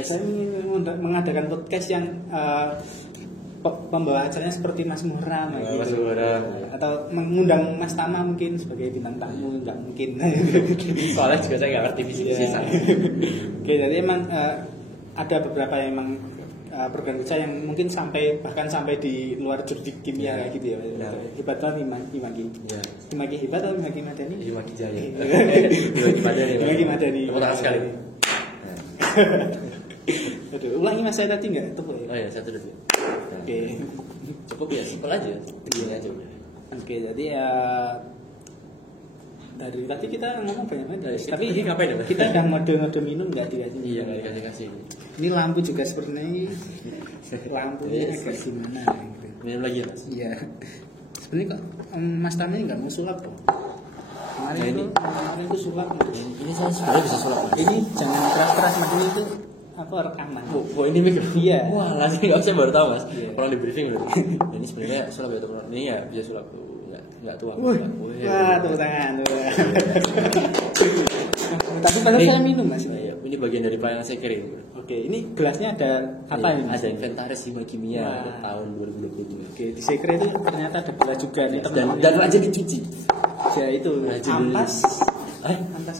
saya ingin mengadakan podcast yang pembawa acaranya seperti Mas Muram gitu. Mas Muram. Atau mengundang Mas Tama mungkin sebagai bintang tamu nggak mungkin. Soalnya juga saya nggak ngerti bisnis sana. Oke, jadi emang ada beberapa yang emang program kerja yang mungkin bahkan sampai di luar jurusan kimia kayak gitu ya. Hebat banget Himaki. Ya. Himaki hebat atau Himaki Madani? Himaki Jaya. Himaki Madani. Tepuk tangan sekali. Aduh, ulangi mas saya tadi nggak tepuk ya? Oh iya, satu dulu. Oke. Cukup ya, simpel aja. Ini aja udah. Oke, jadi ya dari tadi kita ngomong banyak banget. Tapi ngapain ya? Kita udah mode minum nggak dikasih? Iya, nggak dikasih. Ini lampu juga seperti ini. Lampunya agak gimana gitu. Minum lagi ya mas? Iya. Sebenarnya kok Mas Tami nggak mau sulap kok. Kemarin itu sulap. Ini saya sebenarnya bisa sulap. Ini jangan keras-keras macam itu. Rekaman. Oh ini mikro. Iya. Wah nanti nggak saya baru tahu mas. Kalau di briefing loh. Ini sebenarnya sulap ya teman. Ini ya bisa sulap tuh. Nggak tua. Wah, tepuk tangan. Tapi padahal saya minum mas. Iya, ini bagian dari pelayanan saya kirim. Oke, ini gelasnya ada apa ini? Ada inventaris hima kimia tahun 2020. Oke, di sekre itu ternyata ada gelas juga nih teman-teman. Dan rajin dicuci. Ya itu ampas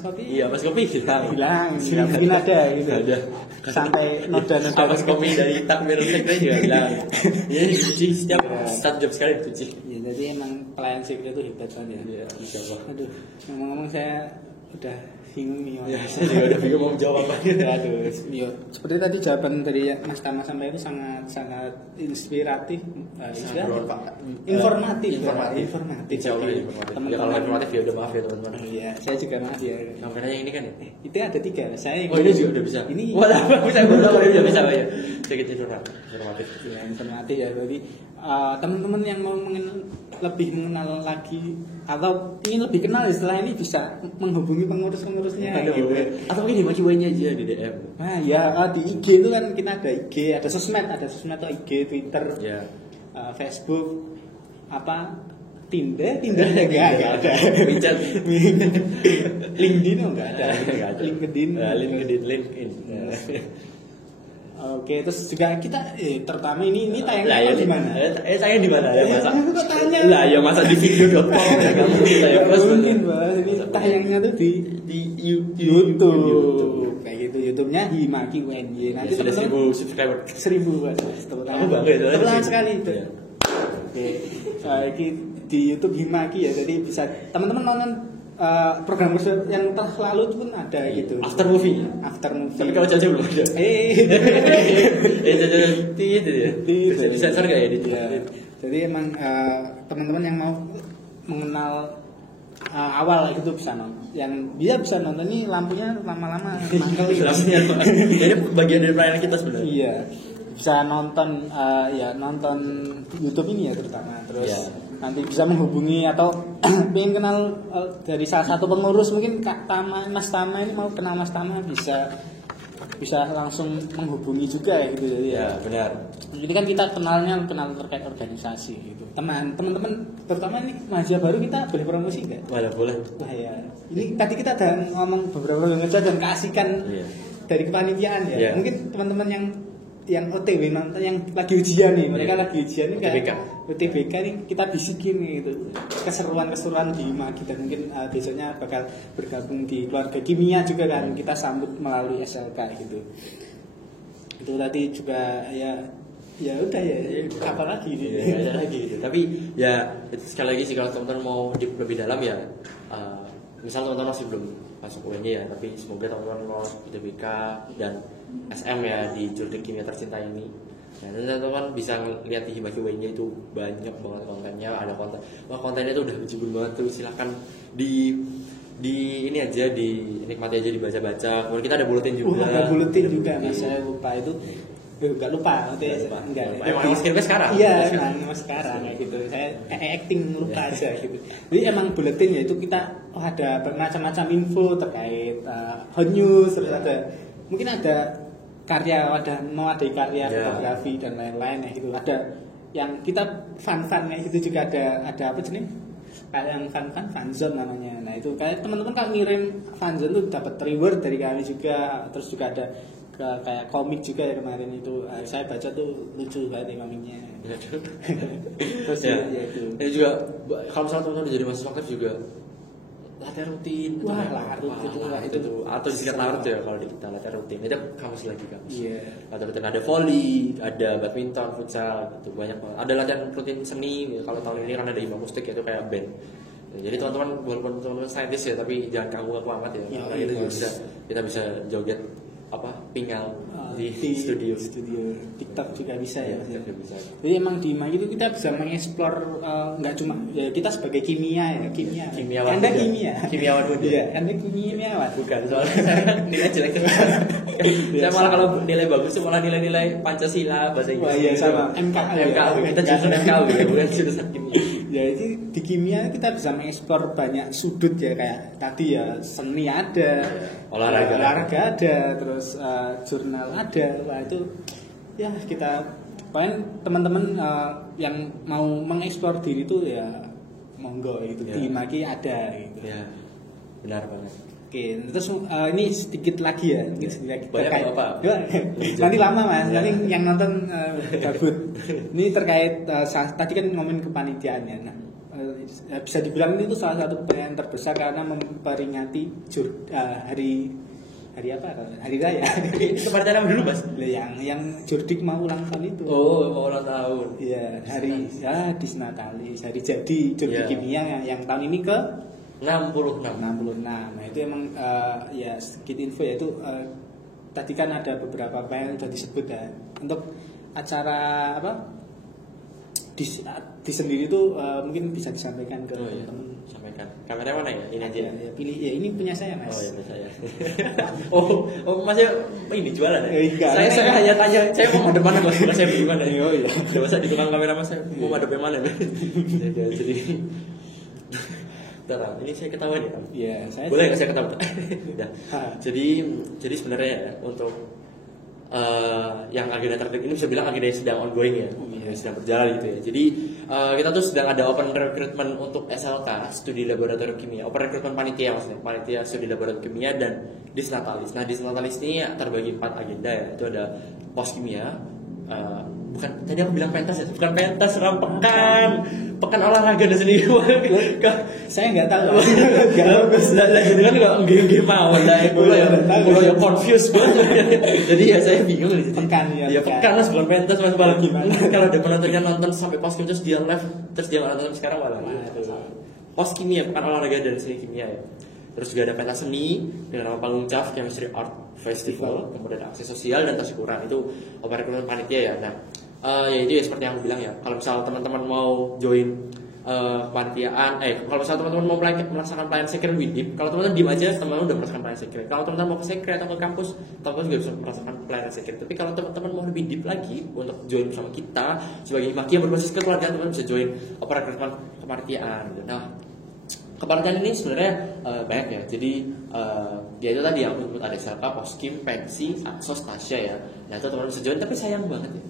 kopi. Iya, ampas kopi hilang. Mungkin ada gitu. Ada. Sampai noda-noda ampas kopi dari takmir sekre juga hilang. Ini dicuci setiap 1 jam sekali dicuci. Ya, jadi emang pelayan sekre itu hebat banget ya. Iya, insyaallah. Aduh, ngomong-ngomong saya udah bingung nih. Ya, saya juga udah bingung mau jawab apa. Aduh, seperti tadi jawaban dari Mas Tama sampai itu sangat inspiratif, informatif. Teman-teman kalau informatif ya udah maaf ya teman-teman. Iya, saya juga maaf ya. Kameranya yang ini kan ya? Itu ada 3. Saya ini juga udah bisa. Ini bisa udah bisa ya. Sedikit informatif. Ya, informatif ya. Jadi teman-teman yang mau lebih mengenal lagi atau ingin lebih kenal setelah ini bisa menghubungi pengurus-pengurusnya gitu. Atau mungkin dimaki WA-nya aja di DM. Nah ya di IG itu kan kita ada IG, ada sosmed atau IG, Twitter, Facebook, Tinder enggak ada. WeChat, LinkedIn enggak ada. LinkedIn. Oke, terus juga kita terutama ini tayangnya di mana? Tayang di mana ya masa? Kok tanya? Lah ya masa di video.com ya kamu tayang terus. Mungkin ini tayangnya tuh di YouTube. Kayak gitu, YouTube-nya Himaki UNY. Nanti sudah 1000 subscriber. 1000 Aku bangga itu. Tepat sekali itu. Oke. Di YouTube Himaki ya. Jadi bisa teman-teman nonton program yang telah lalu pun ada gitu. After movie. Tapi kalau jauh belum ada. Bisa disensor gak ya? Jadi emang teman-teman yang mau mengenal awal itu bisa nonton. Yang dia bisa nonton ini lampunya lama-lama mangkel. Jadi bagian dari pelayanan kita sebenarnya. Iya. Bisa nonton nonton YouTube ini ya terutama. Terus nanti bisa menghubungi atau pengen kenal dari salah satu pengurus, mungkin Kak Tama, Mas Tama ini mau kenal Mas Tama bisa langsung menghubungi juga ya gitu. Jadi ya benar. Jadi kan kita kenal terkait organisasi gitu. Teman-teman terutama ini mahasiswa baru, kita boleh promosi enggak? Boleh. Nah ya. Ini tadi kita ada ngomong beberapa ngejar dan keasikan dari kepanitiaan ya. Mungkin teman-teman yang OTW nonton, yang lagi ujian nih, mereka lagi ujian nih UTBK nih, kita bisikin nih gitu keseruan di Magi, dan mungkin besoknya bakal bergabung di keluarga kimia juga kan, kita sambut melalui SLK gitu. Itu tadi juga ya udah ya apa lagi gitu. Ada lagi gitu. Tapi ya sekali lagi sih, kalau teman-teman mau lebih dalam ya, misal teman-teman masih belum masuk UNY ya, tapi semoga teman-teman mau UTBK dan SM ya di Jurusan Kimia Tercinta ini. Nah, teman-teman bisa lihat di Himaki UNY itu banyak banget kontennya, ada kontennya itu udah menjibun banget tuh. Silahkan di ini aja, dinikmati aja, dibaca-baca. Kemudian kita ada buletin juga. Ada buletin juga, Mas. Saya lupa itu. Enggak lupa. Emang skripnya sekarang? Iya, emang sekarang kayak gitu. Saya kayak acting lupa aja gitu. Jadi emang buletin ya itu kita ada macam-macam info terkait hot news, terus mungkin ada karya, mau ada karya fotografi dan lain-lain ya gitu. Ada yang kita fun kayak gitu juga, ada apa sih nih? Kayak yang fanzone namanya. Nah itu kayak teman-teman kalau ngirim fanzone tuh dapat reward dari kami juga. Terus juga ada kayak komik juga ya kemarin itu. Saya baca tuh lucu banget ya komiknya. Terus ya itu. Dan juga kalau misalnya teman-teman jadi mahasiswa aktif juga latihan rutin. Itu tuh atau disingkat larut ya kalau di kita, latihan rutin. Itu kamus lagi kamus. Iya. Latihan rutin, ada volley, ada badminton, futsal gitu, banyak banget. Ada latihan rutin seni. Kalau tahun ini kan ada Imam Mustik, itu kayak band. Jadi teman-teman, walaupun teman-teman saintis ya, tapi jangan kaku amat ya. Karena itu juga kita bisa joget pinggal di studio TikTok juga bisa ya. Jadi emang di Magi itu kita bisa mengeksplor, nggak cuma ya, kita sebagai kimia. Anda kimiawan muda. Iya, Anda kimiawan. Bukan, soalnya saya nilai jelek terus. Saya malah kalau nilai bagus itu malah nilai Pancasila, bahasa Inggris. Iya, sama MKU. Kita jurusan MKU ya, bukan jurusan kimia. Ya itu di kimia kita bisa mengeksplor banyak sudut ya, kayak tadi ya seni ada, olahraga ada, terus jurnal ada. Wah itu ya kita paling teman-teman yang mau mengeksplor diri itu ya monggo itu di Magi ada gitu. Ya, benar banget. Oke, terus ini sedikit lagi ya, banyak apa? Nanti lama Mas, nanti yang nonton gabut. Ini terkait tadi kan ngomongin kepanitiaannya. Nah, bisa dibilang itu salah satu yang terbesar karena memperingati hari apa? Hari raya. Kepanitiaan dulu Mas. Yang Jurdik mau ulang tahun itu. Oh, mau ulang tahun. Iya, hari Disnatalis, hari jadi Jurdik Kimia yang tahun ini ke 66. Nah itu emang ya sedikit info ya itu tadi kan ada beberapa yang sudah disebut ya. Untuk acara di sendiri itu mungkin bisa disampaikan ke teman-teman. Sampaikan. Kamera mana ya? Ini aja. Ya, pilih ya, ini punya saya Mas. Oh ya, punya saya. Masnya ini jualan ya? Saya hanya tanya, saya mau madep mana Mas? Saya bagaimana? Oh iya. Enggak usah di tukang kamera Mas, saya mau madep mana? Jadi ini saya ketahuan ya? Iya, boleh nggak saya ketahuan? Udah. Jadi sebenarnya ya, untuk yang agenda terdekat ini bisa bilang agenda yang sedang ongoing ya, yang sedang berjalan gitu ya. Jadi kita tuh sedang ada open recruitment untuk SLK studi laboratorium kimia, open recruitment panitia studi laboratorium kimia dan Disnatalis. Nah Disnatalis ini terbagi 4 agenda ya, itu ada pos kimia. Bukan, tadi aku bilang pentas ya, bukan pentas, pekan olahraga dan seni. Saya nggak tahu. Jadi kan nggak mau lah, kalau yang confused banget. Jadi ya saya bingung di situ. Pekan mas, bukan pentas mas, malah gimana? Kalau ada penontonnya nonton sampai pos kimia terus dia live, terus dia nonton sekarang malah. Pos kimia, pekan olahraga dan seni kimia ya. Terus juga ada pentas seni dengan nama panggung CAF, Chemistry Art Festival, kemudian aksi sosial dan tasikuran, itu operasi panitia ya. Nah, ya itu ya seperti yang aku bilang ya. Kalau misal teman-teman mau join kepanitiaan. Kalau misalnya teman-teman mau melaksanakan pelayanan sekret Widip, kalau teman-teman diem aja, teman-teman udah merasakan pelayanan sekret. Kalau teman-teman mau ke sekret atau ke kampus, teman-teman juga bisa merasakan pelayanan sekret. Tapi kalau teman-teman mau lebih deep lagi untuk join bersama kita sebagai himaki yang berbasis kekeluargaan, teman-teman bisa join rekrutmen kepanitiaan. Nah, kepanitiaan ini sebenarnya banyak ya. Jadi ya itu tadi yang disebut ada SLK, Poskim, Pensi, Aksos, Tasya ya. Nah itu teman-teman bisa join, tapi sayang banget ya.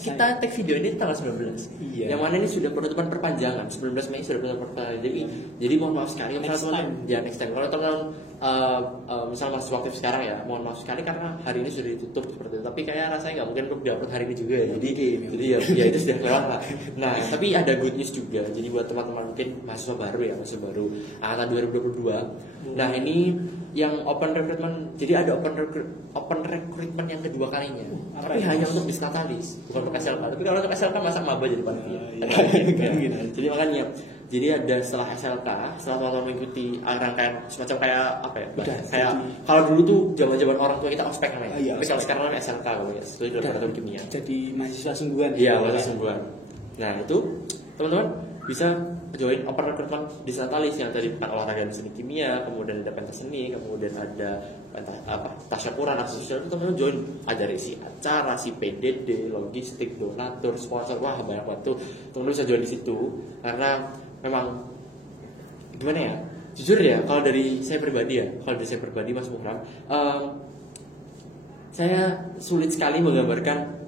Kita tag video ini tanggal 19. Yang mana ini sudah penutupan perpanjangan. 19 Mei sudah penutupan perpanjangan. Jadi mohon maaf sekali kalau teman-teman next time. Kalau teman-teman misalnya masih aktif sekarang ya, mohon maaf sekali karena hari ini sudah ditutup seperti itu. Tapi kayak rasanya nggak mungkin untuk diupload hari ini juga ya. Jadi ya itu sudah lewat lah. Nah, tapi ada good news juga. Jadi buat teman-teman mungkin mahasiswa baru angkatan 2022. Nah, ini yang open recruitment. Jadi ada open recruitment yang kedua kalinya. Tapi hanya untuk bis Natalis, bukan untuk SLK. Tapi kalau untuk SLK masa maba jadi panitia. Jadi makanya ada setelah SLK, setelah teman-teman mengikuti rangkaian semacam kayak apa ya? Kayak kalau dulu tuh zaman-zaman orang tua kita ospek namanya. Tapi kalau sekarang namanya SLK ya. Itu laboratorium kimia. Jadi mahasiswa sungguhan. Iya, mahasiswa sungguhan. Nah, itu teman-teman bisa join open recruitment di Natalis yang tadi bukan olahraga dan seni kimia, kemudian ada pentas seni, kemudian ada tasyakuran, asosiasi itu teman-teman join. Ada si acara, si PDD, logistik, donatur, sponsor, wah banyak banget tuh. Teman-teman bisa join di situ karena memang gimana ya? Jujur ya, kalau dari saya pribadi Mas Muhram, saya sulit sekali menggambarkan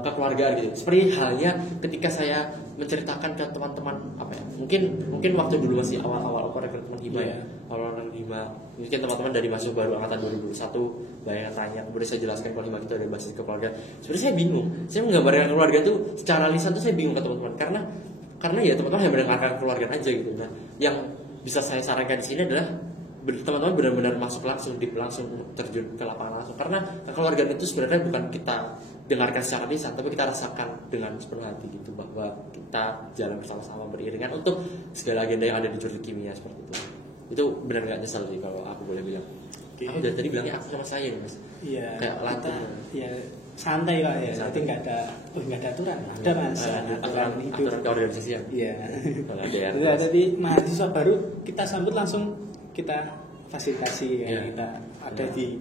kekeluargaan gitu. Seperti halnya ketika saya menceritakan ke teman-teman apa ya? Mungkin waktu dulu masih awal-awal aku rekrutmen hima ya. Awal-awal hima. Mungkin teman-teman dari mahasiswa baru angkatan 2021 banyak tanya, kemudian saya jelaskan kalau hima kita ada basis kekeluargaan. Sebenarnya saya bingung. Saya menggambarkan keluarga itu secara lisan tuh saya bingung ke teman-teman karena ya teman-teman hanya mendengarkan keluargaan aja gitu. Nah, yang bisa saya sarankan di sini adalah teman-teman benar-benar masuk langsung terjun ke lapangan langsung, karena kekeluargaan itu sebenarnya bukan kita dengarkan secara lisan, tapi kita rasakan dengan sepenuh hati gitu, bahwa kita jalan bersama-sama beriringan untuk segala agenda yang ada di jurusan kimia seperti itu. Itu benar nggak nyesel sih kalau aku boleh bilang. Aku dari tadi bilangnya aku sama saya Mas. Iya. Kayak lantai. Iya. Santai Pak ya. Jadi nggak ada aturan. Ada Mas. Aturan keorganisasian. Iya. Ada. Jadi mahasiswa baru kita sambut langsung, kita fasilitasi kita ada di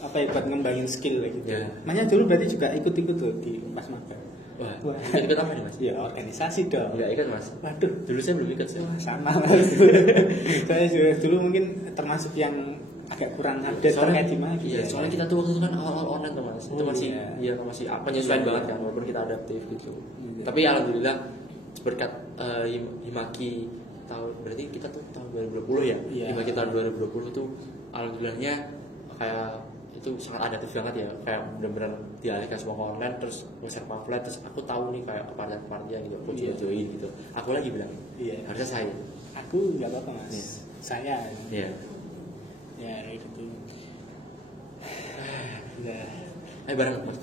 buat ngembangin skill gitu. Makanya dulu berarti juga ikut-ikut tuh di pas magang. Wah. Ikut apa nih Mas? Ya organisasi dong. Enggak ikut Mas. Waduh, dulu saya belum ikut sih. Sama Mas. Saya juga dulu mungkin termasuk yang agak kurang update terkait di mana gitu. Iya, soalnya kita tuh waktu itu kan awal-awal online tuh Mas. Itu masih masih penyesuaian banget kan, walaupun kita adaptif gitu. Tapi alhamdulillah berkat himaki berarti kita tuh tahun 2020 ya. Himaki tahun 2020 tuh alhamdulillahnya kayak itu sangat adaptif banget ya, kayak benar-benar dialihkan semua ke online, terus nge-share pamflet, terus aku tahu nih kayak kepanitiaan gitu, aku juga join gitu. Aku lagi bilang, harusnya saya. Aku nggak apa-apa Mas, saya. Iya. Ya gitu. Bareng Mas.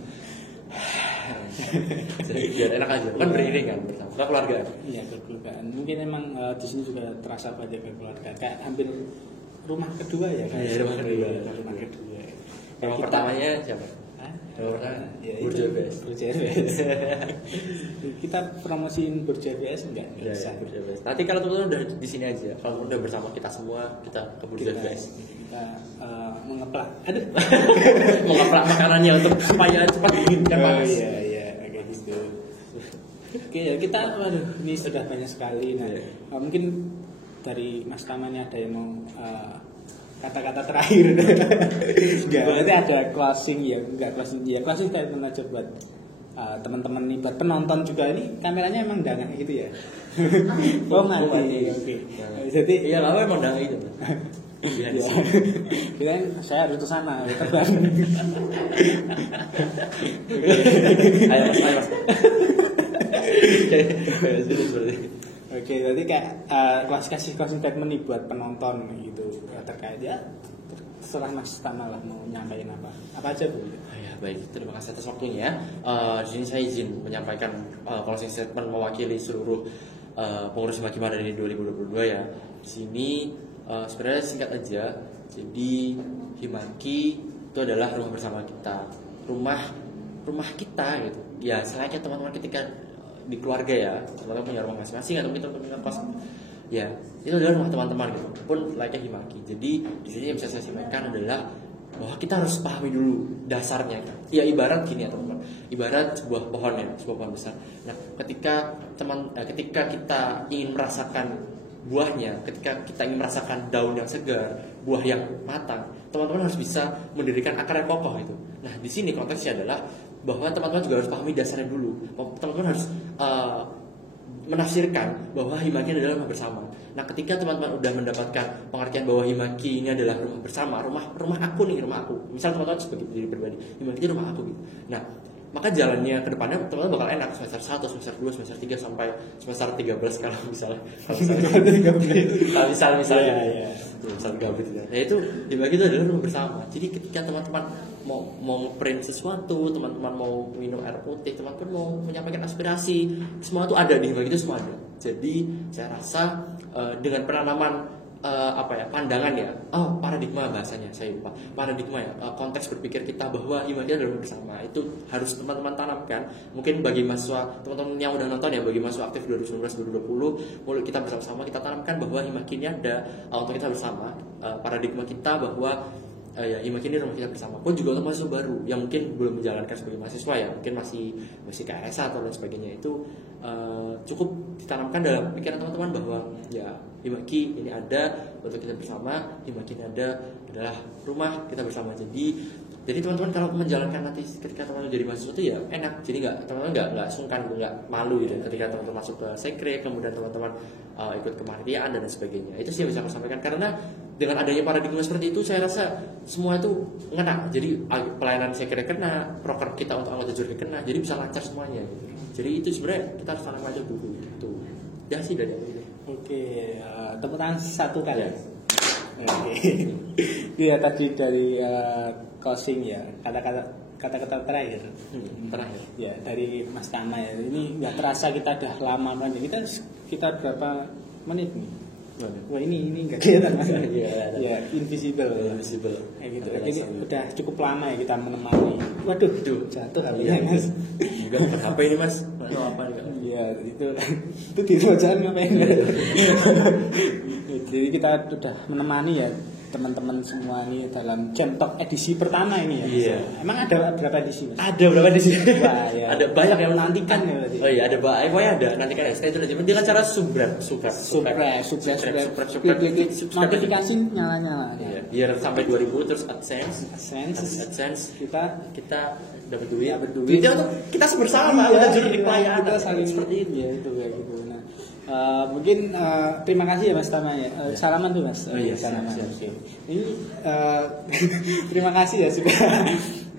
Jadi biar enak aja, kan beriring kan bersama, keluarga. Iya, kekeluargaan. Mungkin emang di sini juga terasa pada keluarga, kayak hampir rumah kedua ya kan? Iya, rumah kedua. Rumah pertamanya siapa? Rumah pertama? Burjo BS. Kita promosiin Burjo BS enggak? Bisa. Nanti kalau teman-teman udah di sini aja, kalau udah bersama kita semua, kita ke Burjo BS. Kita mengeplak. Aduh. Mengeplak makanannya untuk supaya cepat diinginkan Mas. Iya, kayak gitu. Oke, ya kita ini sudah banyak sekali. Nah, mungkin dari Mas Tama ini ada yang mau kata-kata terakhir. Berarti ada closing ya, enggak closing ya. Closing statement aja buat teman-teman nih, buat penonton juga. Ini kameranya emang dangak gitu ya. Mati. Oke. Jadi iya lah emang dangak itu. Bilang saya harus ke sana, terbang. Ayo Mas. Oke, berarti kayak kasih statement nih buat penonton gitu terkait ya, terserah Mas Tama lah mau nyampaikan apa aja Bu. Ya baik, terima kasih atas waktunya. Di sini saya izin menyampaikan closing statement mewakili seluruh pengurus Himaki Madani 2022 ya. Di sini sebenarnya singkat aja. Jadi Himaki itu adalah rumah bersama kita, rumah kita gitu. Ya, selainnya teman-teman ketika di keluarga ya, teman-teman punya rumah masing-masing atau mungkin teman-teman punya kos, ya itu adalah rumah teman-teman gitu. Pun layaknya Himaki. Jadi di sini yang bisa saya sampaikan adalah bahwa kita harus pahami dulu dasarnya kan. Ya ibarat gini ya teman-teman, ibarat sebuah pohon ya, sebuah pohon besar. Nah ketika kita ingin merasakan buahnya, ketika kita ingin merasakan daun yang segar, buah yang matang, teman-teman harus bisa mendirikan akar yang kokoh itu. Nah di sini konteksnya adalah bahwa teman-teman juga harus pahami dasarnya dulu. Teman-teman harus menafsirkan bahwa Himaki adalah rumah bersama. Nah, ketika teman-teman udah mendapatkan pengertian bahwa Himaki ini adalah rumah bersama, rumah aku nih, rumah aku. Misal teman-teman sebagai diri pribadi, Himaki ini rumah aku gitu. Nah, maka jalannya ke depannya teman-teman bakal enak semester 1, semester 2, semester 3 sampai semester 13 kalau misalnya. Misalnya semester 13 ya. Nah, itu Himaki itu adalah rumah bersama. Jadi ketika teman-teman mau print sesuatu, teman-teman mau minum air putih, teman-teman mau menyampaikan aspirasi, semua itu ada di Himaki, itu semua ada. Jadi saya rasa dengan penanaman pandangan ya, paradigma bahasanya saya lupa, paradigma ya, konteks berpikir kita bahwa Himaki adalah bersama, itu harus teman-teman tanamkan. Mungkin bagi mahasiswa teman-teman yang udah nonton ya, bagi mahasiswa aktif 2019-2020, mulai kita bersama-sama kita tanamkan bahwa Himaki ini ada untuk kita bersama, paradigma kita bahwa ya Himaki ini rumah kita bersama. Pun juga untuk mahasiswa baru yang mungkin belum menjalankan sebagai mahasiswa ya, mungkin masih KRSA atau lain sebagainya, itu cukup ditanamkan dalam pikiran teman-teman bahwa ya Himaki ini ada untuk kita bersama, Himaki ini adalah rumah kita bersama. Jadi teman-teman kalau menjalankan nanti ketika teman-teman jadi mahasiswa itu ya enak. Jadi teman-teman nggak sungkan, nggak malu gitu ketika teman-teman masuk ke sekre, kemudian teman-teman ikut kepanitiaan dan sebagainya. Itu sih yang bisa saya sampaikan, karena dengan adanya paradigma seperti itu saya rasa semua itu ngena. Jadi pelayanan sekre kena, proker kita untuk anggota juri kena, jadi bisa lancar semuanya gitu. Jadi itu sebenarnya kita harus tanam aja dulu gitu. Ya sih dari itu. Oke, tepuk tangan satu kali. Ya. Oke. Iya tadi dari closing ya, kata-kata terakhir. Terakhir. Ya dari Mas Tama ya. Ini nggak terasa kita udah lama banget. Kita berapa menit nih? Wah ini nggak kelihatan Mas. Ya invisible. Invisible. Kayak gitu. Jadi udah cukup lama ya kita menemani. Waduh, jatuh kali ya Mas. Juga bukan HP ini Mas. Atau apa enggak? Iya, itu di rojaan ngapain? Jadi kita sudah menemani ya teman-teman semua ini dalam Jam Talk edisi pertama ini ya. Iya. Emang ada berapa edisi Mas? Ada berapa edisi? Wah, ya. Ada banyak yang menantikan ya berarti. Oh iya, ada banyak. Pokoknya ada nantikan ya. Stay tune aja. Dengan cara subscribe. Notifikasi nyala-nyala ya. Iya, biar sampai 2000 terus AdSense kita dapat duit. Duitnya untuk kita bersama, kita juri di pelayanan. Kita saling seperti itu. Ya itu kayak gitu. Nah, mungkin terima kasih ya Mas Tama ya. Salaman tuh Mas. Oh iya, salaman. siap. Ini terima kasih ya sudah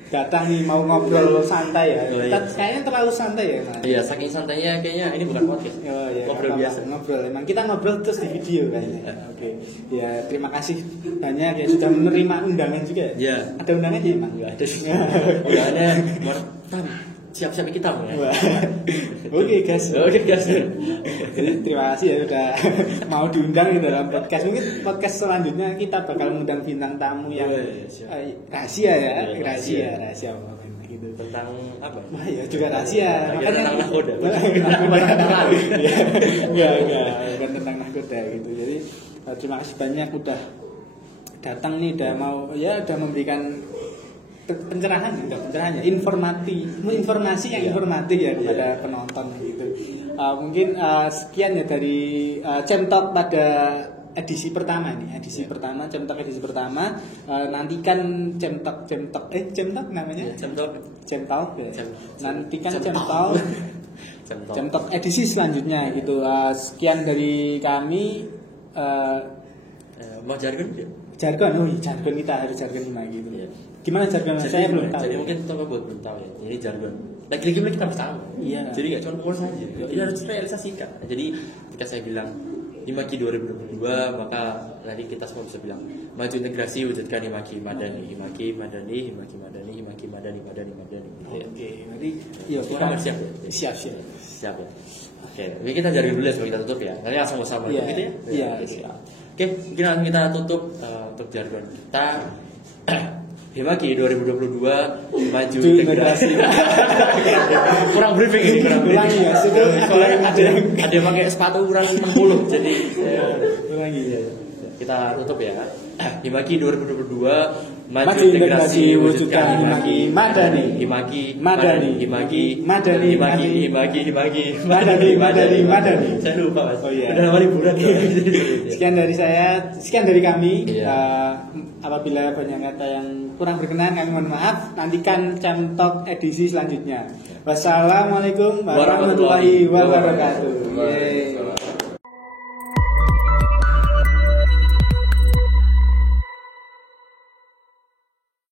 datang nih mau ngobrol santai ya. Oh, iya. Kayaknya terlalu santai ya Mas. Iya, saking santainya kayaknya ini bukan podcast. Oh iya. Ngobrol biasa. Ngobrol. Emang kita ngobrol terus di video kayaknya. Oke. Ya terima kasih banyak ya sudah menerima undangan juga. Iya. Ada undangannya Emang? Enggak ada. Undangannya siap-siap kita ya. Oke guys. Jadi terima kasih ya sudah mau diundang di dalam podcast. Mungkin podcast selanjutnya kita bakal mengundang bintang tamu yang rahasia ya, rahasia gitu. Tentang apa? Wah ya juga rahasia. Makanya tentang nakoda. Enggak, bukan tentang nakoda gitu. Jadi terima kasih banyak udah datang nih, udah mau ya udah memberikan pencerahan ya, informasi yang informatif ya kepada penonton gitu. Mungkin sekian ya dari Jam Talk pada edisi pertama nih, pertama Jam Talk edisi pertama. Nantikan Jam Talk namanya? Jam Talk. Nantikan Jam Talk edisi selanjutnya gitu. Sekian dari kami. Mau jargon kita harus jargon 5 gitu. Yeah. Gimana jargon? Saya belum tahu. Jadi mungkin kita belum tahu ya. Jadi jargon. Lagi-lagi kita bersama. Iya. Jadi nggak cuma ngomong saja. Ini harus realisasikan. Jadi ketika saya bilang Himaki 2022, maka tadi kita semua bisa bilang maju integrasi wujudkan Himaki Madani. Oke. Nanti yuk kita siap ya. Oke, ini kita jargon dulu ya sebelum kita tutup ya. Nanti langsung bersama gitu ya. Iya. Oke, mungkin kita tutup untuk jargon kita. Himaki 2022 maju Maju integrasi. Kurang briefing ini, kurang briefing. Ulangi ya, situ Ada yang pakai sepatu kurang 60, jadi ulangi ya. kita tutup ya. Himaki 2022 Maju integrasi wujudkan Himaki Madani. Himaki Madani. Himaki Madani. Madani. Saya lupa Mas. Oh iya. Udah lama liburan. Sekian dari saya, sekian dari kami. Iya. Apabila banyak kata yang kurang berkenan, kami mohon maaf. Nantikan Camtalk edisi selanjutnya. Wassalamualaikum warahmatullahi wabarakatuh. Yeay.